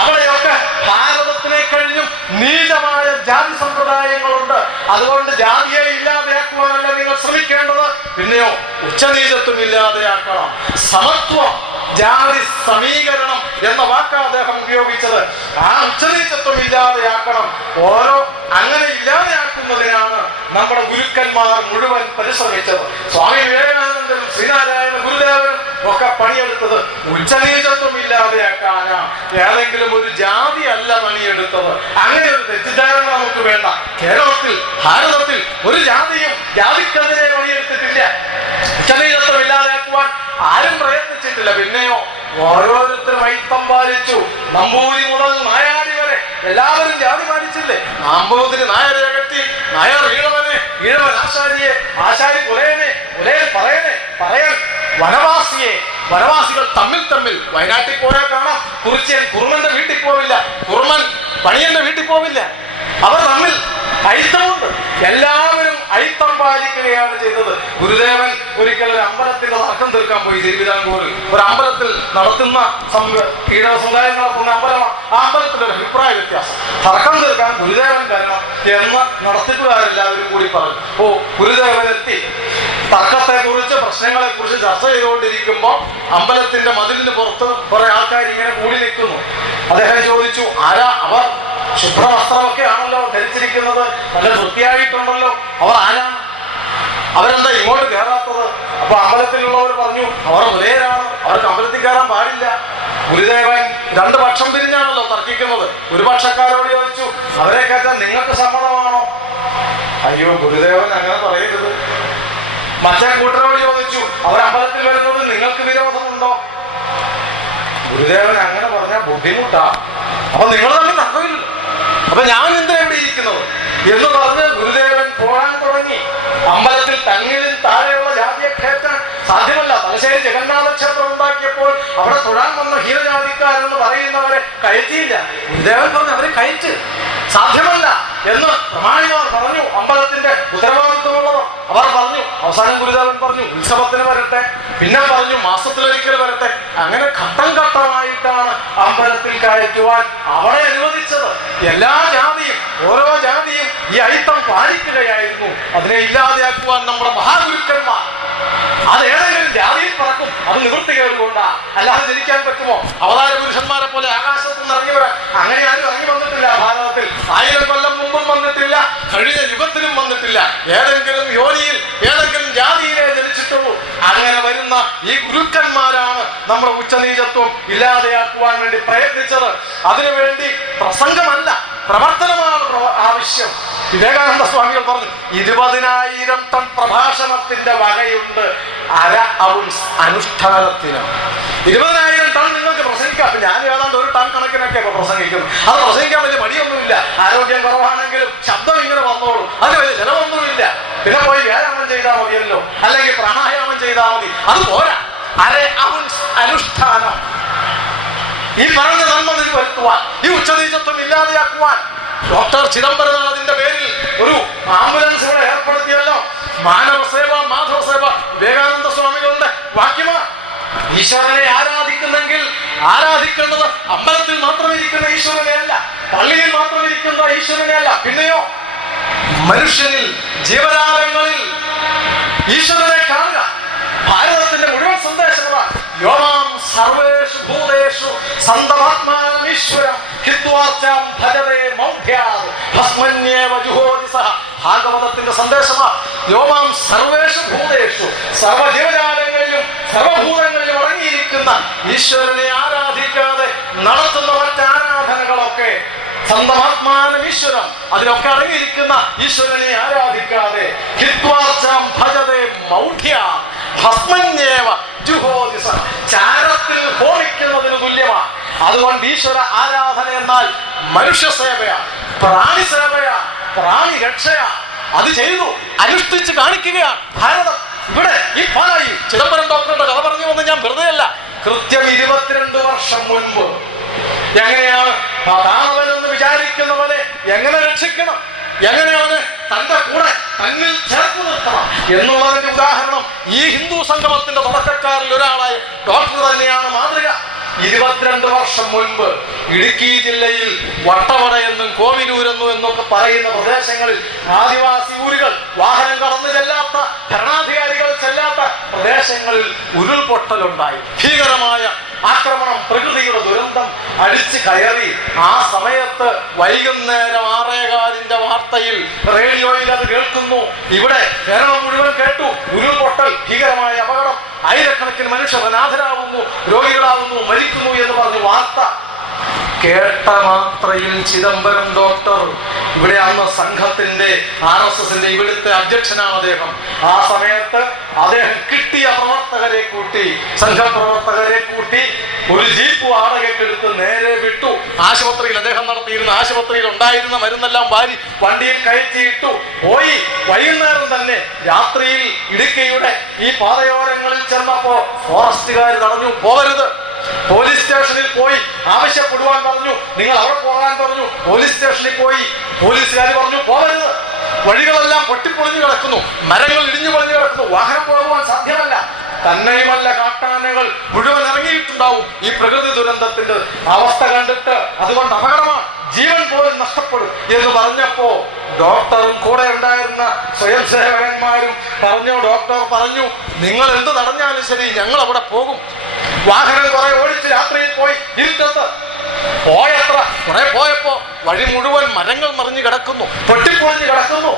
അവിടെയൊക്കെ ഭാരതത്തിനെ കഴിഞ്ഞും നീചമായ ജാതി സമ്പ്രദായങ്ങളുണ്ട്. അതുകൊണ്ട് ജാതിയെ ഇല്ലാതെയാക്കുവാനല്ല നിങ്ങൾ ശ്രമിക്കേണ്ടത്, പിന്നെയോ ഉച്ചനീചത്വം ഇല്ലാതെയാക്കണം. സമത്വം, ജാതി സമീകരണം എന്ന വാക്കാണ് അദ്ദേഹം ഉപയോഗിച്ചത്. ആ ഉച്ചനീചത്വം ഇല്ലാതെയാക്കണം. അങ്ങനെ ഇല്ലാതെയാക്കുന്നതിനാണ് നമ്മുടെ ഗുരുക്കന്മാർ മുഴുവൻ പരിശ്രമിച്ചത്. സ്വാമി വിവേകാനന്ദനും ശ്രീനാരായണ ഗുരുദേവനും ഒക്കെ പണിയെടുത്തത് ഉച്ചനീചത്വം ഇല്ലാതെയാക്കാനാ. ഏതെങ്കിലും ഒരു ജാതി അല്ല പണിയെടുത്തത്. അങ്ങനെ ഒരു തെറ്റിദ്ധാരണ നമുക്ക് വേണ്ട. കേരളത്തിൽ, ഭാരതത്തിൽ ഒരു ജാതിയും ജാതിക്കെതിരെ പണിയെടുത്തിട്ടില്ല. ഉച്ചനീചത്വം ഇല്ലാതെയാക്കുവാൻ ആരും പ്രയത്നിച്ചിട്ടില്ല. പിന്നെയോ ഓരോരുത്തരും ഐത്തം പാലിച്ചു. നമ്പൂരി മുതൽ നായാടി വരെ എല്ലാവരും ജാതി പാലിച്ചില്ലേ? നമ്പൂതിരി നായരെ അകറ്റി, നായർ ഈഴവനെ, ഈഴവൻ ആശാരിയെ, ആശാരി പുലയനെ, പുലയൻ പറയൻ വനവാസിയെ. വനവാസികൾ തമ്മിൽ വയനാട്ടിൽ പോയാൽ കാണാം, കുറിച്യൻ കുറുമന്റെ വീട്ടിൽ പോവില്ല, കുറുമൻ പണിയന്റെ വീട്ടിൽ പോവില്ല. അവർ തമ്മിൽ ഐത്തമുണ്ട്. എല്ലാവരും ഐത്തം പാലിക്കുകയാണ് ചെയ്തത്. ഗുരുദേവൻ ഒരിക്കൽ ഒരു അമ്പലത്തിന്റെ തർക്കം തീർക്കാൻ പോയി. തിരുവിതാംകൂറിൽ ഒരു അമ്പലത്തിൽ നടത്തുന്ന ഈഴവ സമുദായം നടത്തുന്ന അമ്പലമാണ്. ആ അമ്പലത്തിന്റെ ഒരു അഭിപ്രായ വ്യത്യാസം. തർക്കം തീർക്കാൻ ഗുരുദേവൻ വരണം എന്ന് നടത്തിപ്പുകാരെല്ലാവരും കൂടി പറഞ്ഞു. ഗുരുദേവൻ എത്തി. തർക്കത്തെ കുറിച്ച്, പ്രശ്നങ്ങളെ കുറിച്ച് ചർച്ച ചെയ്തുകൊണ്ടിരിക്കുമ്പോൾ അമ്പലത്തിന്റെ മതിലിന് പുറത്ത് കുറെ ആൾക്കാർ ഇങ്ങനെ കൂടി നിൽക്കുന്നു. അദ്ദേഹം ചോദിച്ചു, ആരാ അവർ? ശുഭ്രവസ്ത്രമൊക്കെ ആണല്ലോ ധരിച്ചിരിക്കുന്നത്, നല്ല വൃത്തിയായിട്ടുണ്ടല്ലോ, അവർ ആരാണ്? അവരെന്താ ഇങ്ങോട്ട് കയറാത്തത്? അപ്പൊ അമ്പലത്തിലുള്ളവർ പറഞ്ഞു, അവർ മുലയരാണ്, അവർക്ക് അമ്പലത്തിൽ കയറാൻ പാടില്ല. ഗുരുദേവൻ രണ്ടു പക്ഷം പിരിഞ്ഞാണല്ലോ തർക്കിക്കുന്നത്. ഒരു പക്ഷക്കാരോട് ചോദിച്ചു, അവരെ കയറ്റാൻ നിങ്ങൾക്ക് സമ്മതമാണോ? അയ്യോ, ഗുരുദേവൻ അങ്ങനെ പറയരുത്. മറ്റേ കൂട്ടരോട് ചോദിച്ചു, അവർ അമ്പലത്തിൽ വരുന്നത് നിങ്ങൾക്ക് വിരോധമുണ്ടോ? ഗുരുദേവൻ അങ്ങനെ പറഞ്ഞാൽ ബുദ്ധിമുട്ടാ, അപ്പൊ നിങ്ങൾ തന്നെ നടക്കില്ല, അപ്പൊ ഞാൻ എന്തിനാ ഇവിടെ ഇരിക്കുന്നത് എന്ന് പറഞ്ഞ് ഗുരുദേവൻ പോകാൻ തുടങ്ങി. അമ്പലത്തിൽ തങ്ങിലും താഴെയുള്ള ജാതിയെ കയറ്റാൻ സാധ്യമല്ല. തലശ്ശേരി ജഗന്നാഥ ക്ഷേത്രം ഉണ്ടാക്കിയപ്പോൾ അവിടെ തൊഴാൻ വന്ന ഹീനജാതിക്കാരെന്ന് പറയുന്നവരെ കയറ്റിയില്ല. ഗുരുദേവൻ പറഞ്ഞു അവരെ കയറ്റ്, സാധ്യമല്ല എന്ന് പ്രമാണിമാർ പറഞ്ഞു. അമ്പലത്തിന്റെ ഉത്തരവാദിത്വമുള്ളവർ അവർ പറഞ്ഞു. അവസാനം ഗുരുദേവൻ പറഞ്ഞു ഉത്സവത്തിന് വരട്ടെ, പിന്നെ പറഞ്ഞു മാസത്തിലൊരിക്കൽ വരട്ടെ. അങ്ങനെ ഘട്ടം ഘട്ടമായിട്ടാണ് അമ്പലത്തിൽ കയറ്റുവാൻ അവിടെ അനുവദിച്ചത്. എല്ലാ ജാതിയും ഓരോ ജാതിയും ഈ ഐത്തം പാലിക്കുകയായിരുന്നു. അതിനെ ഇല്ലാതെയാക്കുവാൻ നമ്മുടെ മഹാഗുരുക്കന്മാർ അത് ഏതെങ്കിലും ജാതിയിൽ പറക്കും, അത് നിവൃത്തികേടുകൊണ്ടാ, അല്ലാതെ ജനിക്കാൻ പറ്റുമോ? അവതാര പുരുഷന്മാരെ പോലെ ആകാശത്ത് നിന്ന് ഇറങ്ങി വരാൻ അങ്ങനെ ആരും ഇറങ്ങി വന്നിട്ടില്ല. ഭാരതത്തിൽ 1000 കൊല്ലം മുമ്പും വന്നിട്ടില്ല, കഴിഞ്ഞ യുഗത്തിലും വന്നിട്ടില്ല. ഏതെങ്കിലും യോനിയിൽ ഏതെങ്കിലും ജാതിയിലെ ജനിച്ചിട്ടുള്ളൂ. അങ്ങനെ വരുന്ന ഈ ഗുരുക്കന്മാരാണ് നമ്മുടെ ഉച്ചനീചത്വം ഇല്ലാതെയാക്കുവാൻ വേണ്ടി പ്രയത്നിച്ചത്. അതിനുവേണ്ടി പ്രസംഗമല്ല, പ്രവർത്തനമാണ് ആവശ്യം. വിവേകാനന്ദ സ്വാമികൾ പറഞ്ഞു 20,000 ടൺ പ്രഭാഷണത്തിന്റെ വകയുണ്ട്, 1/2 ഔൺസ് അനുഷ്ഠാനത്തിന്. 20,000 ടൺ നിങ്ങൾക്ക് പ്രസംഗിക്കാം. അപ്പൊ ഞാൻ ഏതാണ്ട് 1 ടൺ കണക്കിനൊക്കെ പ്രസംഗിക്കുന്നു. അത് പ്രസംഗിക്കാൻ വലിയ മടിയൊന്നുമില്ല. ആരോഗ്യം കുറവാണെങ്കിലും ശബ്ദം ഇങ്ങനെ വന്നോളൂ, അതിന് വലിയ ചെലവൊന്നുമില്ല. പിന്നെ പോയി വ്യായാമം ചെയ്താൽ മതിയല്ലോ, അല്ലെങ്കിൽ പ്രാണായാമം ചെയ്താൽ മതി. അത് പോരാ, 1/2 ഔൺസ് അനുഷ്ഠാനം. ഈ പറഞ്ഞ നന്മ വരുത്തുവാൻ, ഈ ഉച്ചനീചത്വം ഇല്ലാതെയാക്കുവാൻ ഡോക്ടർ ചിദംബരനാഥിന്റെ പേരിൽ ഒരു ആംബുലൻസ് ഇവിടെ ഏർപ്പെടുത്തിയല്ലോ. മാനവ സേവ മാധവ സേവ വിവേകാനന്ദ സ്വാമികളുടെ വാക്യമാണ്. ഈശ്വരനെ ആരാധിക്കുന്നെങ്കിൽ ആരാധിക്കേണ്ടത് അമ്പലത്തിൽ മാത്രം ഇരിക്കുന്ന ഈശ്വരനെയല്ല, പള്ളിയിൽ മാത്രം ഇരിക്കുന്ന ഈശ്വരനെയല്ല, പിന്നെയോ മനുഷ്യനിൽ, ജീവജാലങ്ങളിൽ ഈശ്വരനെ കാണുക. ഭാരതത്തിന്റെ മുഴുവൻ സന്ദേശങ്ങളാണ്. യോമാം സർവേഷു ഭൂതേഷു സന്തമാത്മാനമീശ്വരം ഹിത്വാർച്ചാം ഭജതേ മൗഢ്യാത് ഭസ്മന്യേവ ജുഹോതി സഹ. ഭാഗവതത്തിന്റെ സന്ദേശമാണ്. യോമാം സർവേഷു ഭൂതേഷു, സർവജീവജാലങ്ങളിലും സർവഭൂതങ്ങളിലും അടങ്ങിയിരിക്കുന്ന ഈശ്വരനെ ആരാധിക്കാതെ നടത്തുന്ന മറ്റാരാധനകളൊക്കെ സന്തമാത്മാനമീശ്വരം, അതിലൊക്കെ അടങ്ങിയിരിക്കുന്ന ഈശ്വരനെ ആരാധിക്കാതെ ഹിത്വാർച്ചാം ഭജതേ മൗഢ്യാത് ഭസ്മന്യേവ ജുഹോതി സഹ, ചാരത്തിൽ ഹോമിക്കുന്നതിന് തുല്യമാണ്. അതുകൊണ്ട് ഈശ്വര ആരാധന എന്നാൽ മനുഷ്യ സേവയാ, പ്രാണി സേവയാ, പ്രാണി രക്ഷയാ. അത് ചെയ്തു അനുഷ്ഠിച്ച് കാണിക്കുകയാണ് ഭാരതം. ഇവിടെ ഈ പാലായി ചിദംബരം ഡോക്ടറുടെ കഥ പറഞ്ഞു വന്ന് ഞാൻ വെറുതെ അല്ല. കൃത്യം 22 വർഷം മുൻപ് എങ്ങനെയാണ് ദാനവനെന്ന് വിചാരിക്കുന്നവനെ എങ്ങനെ രക്ഷിക്കണം, എങ്ങനെയാണ് തന്റെ കൂടെ തന്നിൽ ചേർത്ത് നിർത്തണം എന്നുള്ളതിന്റെ ഉദാഹരണം ഈ ഹിന്ദു സംഗമത്തിന്റെ തുടക്കക്കാരിൽ ഒരാളായ ഡോക്ടർ തന്നെയാണ് മാതൃക. 22 വർഷം മുൻപ് ഇടുക്കി ജില്ലയിൽ വട്ടവട എന്നും കോവിലൂരെന്നും എന്നൊക്കെ പറയുന്ന പ്രദേശങ്ങളിൽ, ആദിവാസി ഊരുകൾ, വാഹനം കടന്നു ചെല്ലാത്ത, ഭരണാധികാരികൾ ചെല്ലാത്ത പ്രദേശങ്ങളിൽ ഉരുൾപൊട്ടലുണ്ടായി. ഭീകരമായ ആക്രമണം, പ്രകൃതിയുടെ ദുരന്തം അടിച്ചു കയറി. ആ സമയത്ത് വൈകുന്നേരം 6:15 വാർത്തയിൽ റേഡിയോയിൽ അത് കേൾക്കുന്നു. ഇവിടെ കേരളം മുഴുവൻ കേട്ടു. ഉരുൾപൊട്ടൽ, ഭീകരമായ അപകടം, ആയിരക്കണക്കിന് മനുഷ്യർ അനാഥരാകുന്നു, രോഗികളാകുന്നു, മരിക്കുന്നു എന്ന് പറഞ്ഞ് വാർത്ത കേട്ട മാത്രയിൽ ചിദംബരം ഡോക്ടർ, ഇവിടെ അന്ന് സംഘത്തിന്റെ RSSന്റെ ഇവിടുത്തെ അധ്യക്ഷനാണ് അദ്ദേഹം. ആ സമയത്ത് അദ്ദേഹം കിട്ടിയ പ്രവർത്തകരെ കൂട്ടി, സംഘപ്രവർത്തകരെ കൂട്ടി ഒരു ജീപ്പ് വാടകയ്ക്കെടുത്ത് നേരെ വിട്ടു. ആശുപത്രിയിൽ അദ്ദേഹം നടത്തിയിരുന്ന ആശുപത്രിയിൽ ഉണ്ടായിരുന്ന മരുന്നെല്ലാം വാരി വണ്ടിയിൽ കയറ്റിയിട്ടു പോയി. വൈകുന്നേരം തന്നെ രാത്രിയിൽ ഇടുക്കിയുടെ ഈ പാതയോരങ്ങളിൽ ചെന്നപ്പോ ഫോറസ്റ്റുകാർ തടഞ്ഞു, പോകരുത്. പോലീസ് സ്റ്റേഷനിൽ പോയി ആവശ്യപ്പെടുവാൻ പറഞ്ഞു, നിങ്ങൾ അവിടെ പോകാൻ പറഞ്ഞു. പോലീസ് സ്റ്റേഷനിൽ പോയി പോലീസുകാർ പറഞ്ഞു പോകരുത്. വഴികളെല്ലാം പൊട്ടിപ്പൊളിഞ്ഞു കിടക്കുന്നു, മരങ്ങൾ ഇടിഞ്ഞു പൊളിഞ്ഞു കിടക്കുന്നു, വാഹനം പോകുവാൻ സാധ്യമല്ല. തന്നെയുമല്ല, കാട്ടാനകൾ മുഴുവൻ ഇറങ്ങിയിട്ടുണ്ടാവും. ഈ പ്രകൃതി ദുരന്തത്തിന്റെ അവസ്ഥ കണ്ടിട്ട് അതുകൊണ്ട് അപകടമാണ്, ജീവൻ പോലും നഷ്ടപ്പെടും എന്ന് പറഞ്ഞപ്പോ ഡോക്ടറും കൂടെ ഉണ്ടായിരുന്ന സ്വയം സേവകന്മാരും പറഞ്ഞു, ഡോക്ടർ പറഞ്ഞു നിങ്ങൾ എന്ത് തടഞ്ഞാലും ശരി ഞങ്ങൾ അവിടെ പോകും. വാഹനം കുറെ ഓടിച്ച് രാത്രിയിൽ പോയി ഇരുട്ടത്ത് പോയത്ര കുറെ പോയപ്പോ വഴി മുഴുവൻ മരങ്ങൾ മറിഞ്ഞു കിടക്കുന്നു, പൊട്ടിപ്പൊളിഞ്ഞു കിടക്കുന്നു.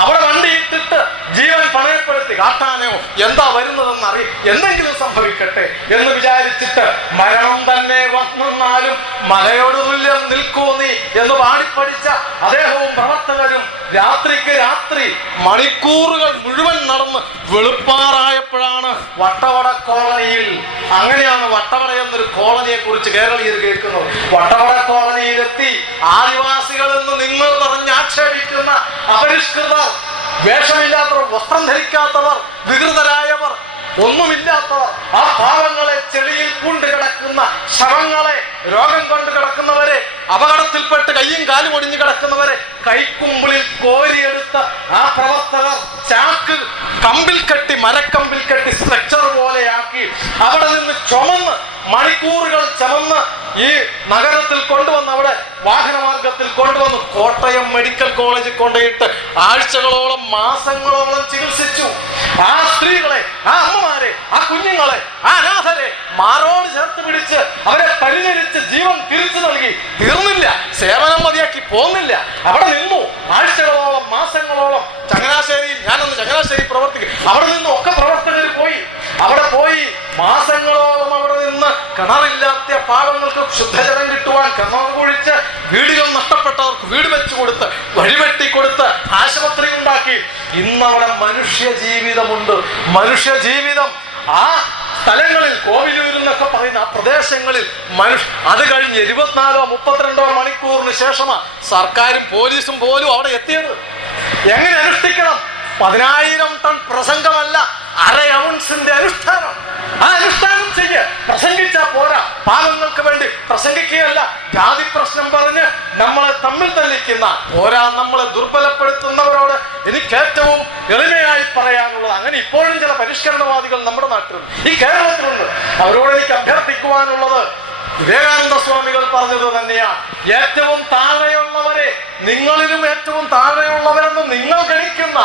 അവിടെ വണ്ടി ഇട്ടിട്ട് ജീവൻ പണയപ്പെടുത്തി കാട്ടാനോ എന്താ വരുന്നതെന്ന് എന്തെങ്കിലും സംഭവിക്കട്ടെ എന്ന് വിചാരിച്ചിട്ട് മരണം തന്നെ വന്നാലും മലയോട് തുല്യം നിൽക്കൂ നീ എന്ന് പാടിപ്പടിച്ച അദ്ദേഹവും പ്രവർത്തകരും രാത്രിക്ക് രാത്രി മണിക്കൂറുകൾ മുഴുവൻ നടന്ന് വെളുപ്പാറായപ്പോഴാണ് വട്ടവട കോളനിയിൽ, അങ്ങനെയാണ് വട്ടവട എന്നൊരു കോളനിയെ കുറിച്ച് കേരളീയർ കേൾക്കുന്നത്. വട്ടവട കോളനിയിലെത്തി ആദിവാസികൾ എന്ന് നിങ്ങൾ പറഞ്ഞ് ആക്ഷേപിക്കുന്ന അപരിഷ്കൃതർ, വേഷമില്ലാത്തവർ, വസ്ത്രം ധരിക്കാത്തവർ, വികൃതരായവർ, ഒന്നുമില്ലാത്തവർ, ആ പാവങ്ങളെ, ചെളിയിൽ പൂണ്ട് കിടക്കുന്ന ശവങ്ങളെ, രോഗം കൊണ്ട് കിടക്കുന്നവരെ, അപകടത്തിൽപ്പെട്ട് കയ്യും കാലും ഒടിഞ്ഞു കിടക്കുന്നവരെ കൈക്കുമ്പിളിൽ കോരിയെടുത്ത ആ പ്രവർത്തകർ ചാക്ക് കമ്പിൽ കെട്ടി, മരക്കമ്പിൽ കെട്ടി സ്ട്രക്ചർ പോലെയാക്കി അവിടെ നിന്ന് ചുമന്ന് മണിക്കൂറുകൾ ചുമന്ന് ഈ നഗരത്തിൽ കൊണ്ടുവന്ന് അവിടെ വാഹനമാർഗത്തിൽ കൊണ്ടുവന്ന് കോട്ടയം മെഡിക്കൽ കോളേജിൽ കൊണ്ടുപോയിട്ട് ആഴ്ചകളോളം, മാസങ്ങളോളം ചികിത്സിച്ചു. ആ സ്ത്രീകളെ, ആ അമ്മമാരെ, ആ കുഞ്ഞുങ്ങളെ, ആ അനാഥരെ മാറോട് ചേർത്ത് പിടിച്ച് അവരെ പരിചരിച്ച് ജീവൻ തിരിച്ചു നൽകി. തീർന്നില്ല, സേവനം മതിയാക്കി പോന്നില്ല, അവിടെ നിന്നു ആഴ്ചകളോളം, മാസങ്ങളോളം. ചങ്ങനാശ്ശേരിയിൽ, ഞാനൊന്ന് ചങ്ങനാശ്ശേരി പ്രവർത്തിക്കും, അവിടെ നിന്നും ഒക്കെ പ്രവർത്തകർ പോയി. അവിടെ പോയി മാസങ്ങളോളം അവിടെ നിന്ന് കിണറില്ലാത്ത പാവങ്ങൾക്ക് ശുദ്ധജലം കിട്ടുവാൻ കിണർ കുഴിച്ച്, വീടുകൾ നഷ്ടപ്പെട്ടവർക്ക് വീട് വെച്ചു കൊടുത്ത്, വഴിവെട്ടി കൊടുത്ത്, ആശുപത്രി ഉണ്ടാക്കി. ഇന്നവിടെ മനുഷ്യ ജീവിതമുണ്ട്, മനുഷ്യ ജീവിതം. ആ സ്ഥലങ്ങളിൽ, കോവിലൂരെന്നൊക്കെ പറയുന്ന ആ പ്രദേശങ്ങളിൽ അത് കഴിഞ്ഞ് 24-32 മണിക്കൂറിന് ശേഷമാണ് സർക്കാരും പോലീസും പോലും അവിടെ എത്തിയത്. എങ്ങനെ അനുഷ്ഠിക്കണം? 10,000 ടൺ പ്രസംഗമല്ല, അര ഔൺസിന്റെ അനുഷ്ഠാനം. ആ അനുഷ്ഠാനം ചെയ്യ. പ്രസംഗിച്ചാ പോരാ, പാവങ്ങൾക്ക് വേണ്ടി പ്രസംഗിക്കുകയല്ല. ജാതി പ്രശ്നം പറഞ്ഞ് നമ്മളെ തമ്മിൽ തല്ലിക്കുന്ന, പോരാ നമ്മളെ ദുർബലപ്പെടുത്തുന്നവരോട് എനിക്ക് ഏറ്റവും എളിമയായി പറയാനുള്ളത്, അങ്ങനെ ഇപ്പോഴും ചില പരിഷ്കരണവാദികൾ നമ്മുടെ നാട്ടിലുണ്ട്, ഈ കേരളത്തിലുണ്ട്. അവരോട് എനിക്ക് അഭ്യർത്ഥിക്കുവാനുള്ളത്, വിവേകാനന്ദ സ്വാമികൾ പറഞ്ഞത് തന്നെയാണ്. ഏറ്റവും താഴെയുള്ളവരെ, നിങ്ങളിലും ഏറ്റവും താഴെയുള്ളവരെന്ന് നിങ്ങൾ ഗണിക്കുന്ന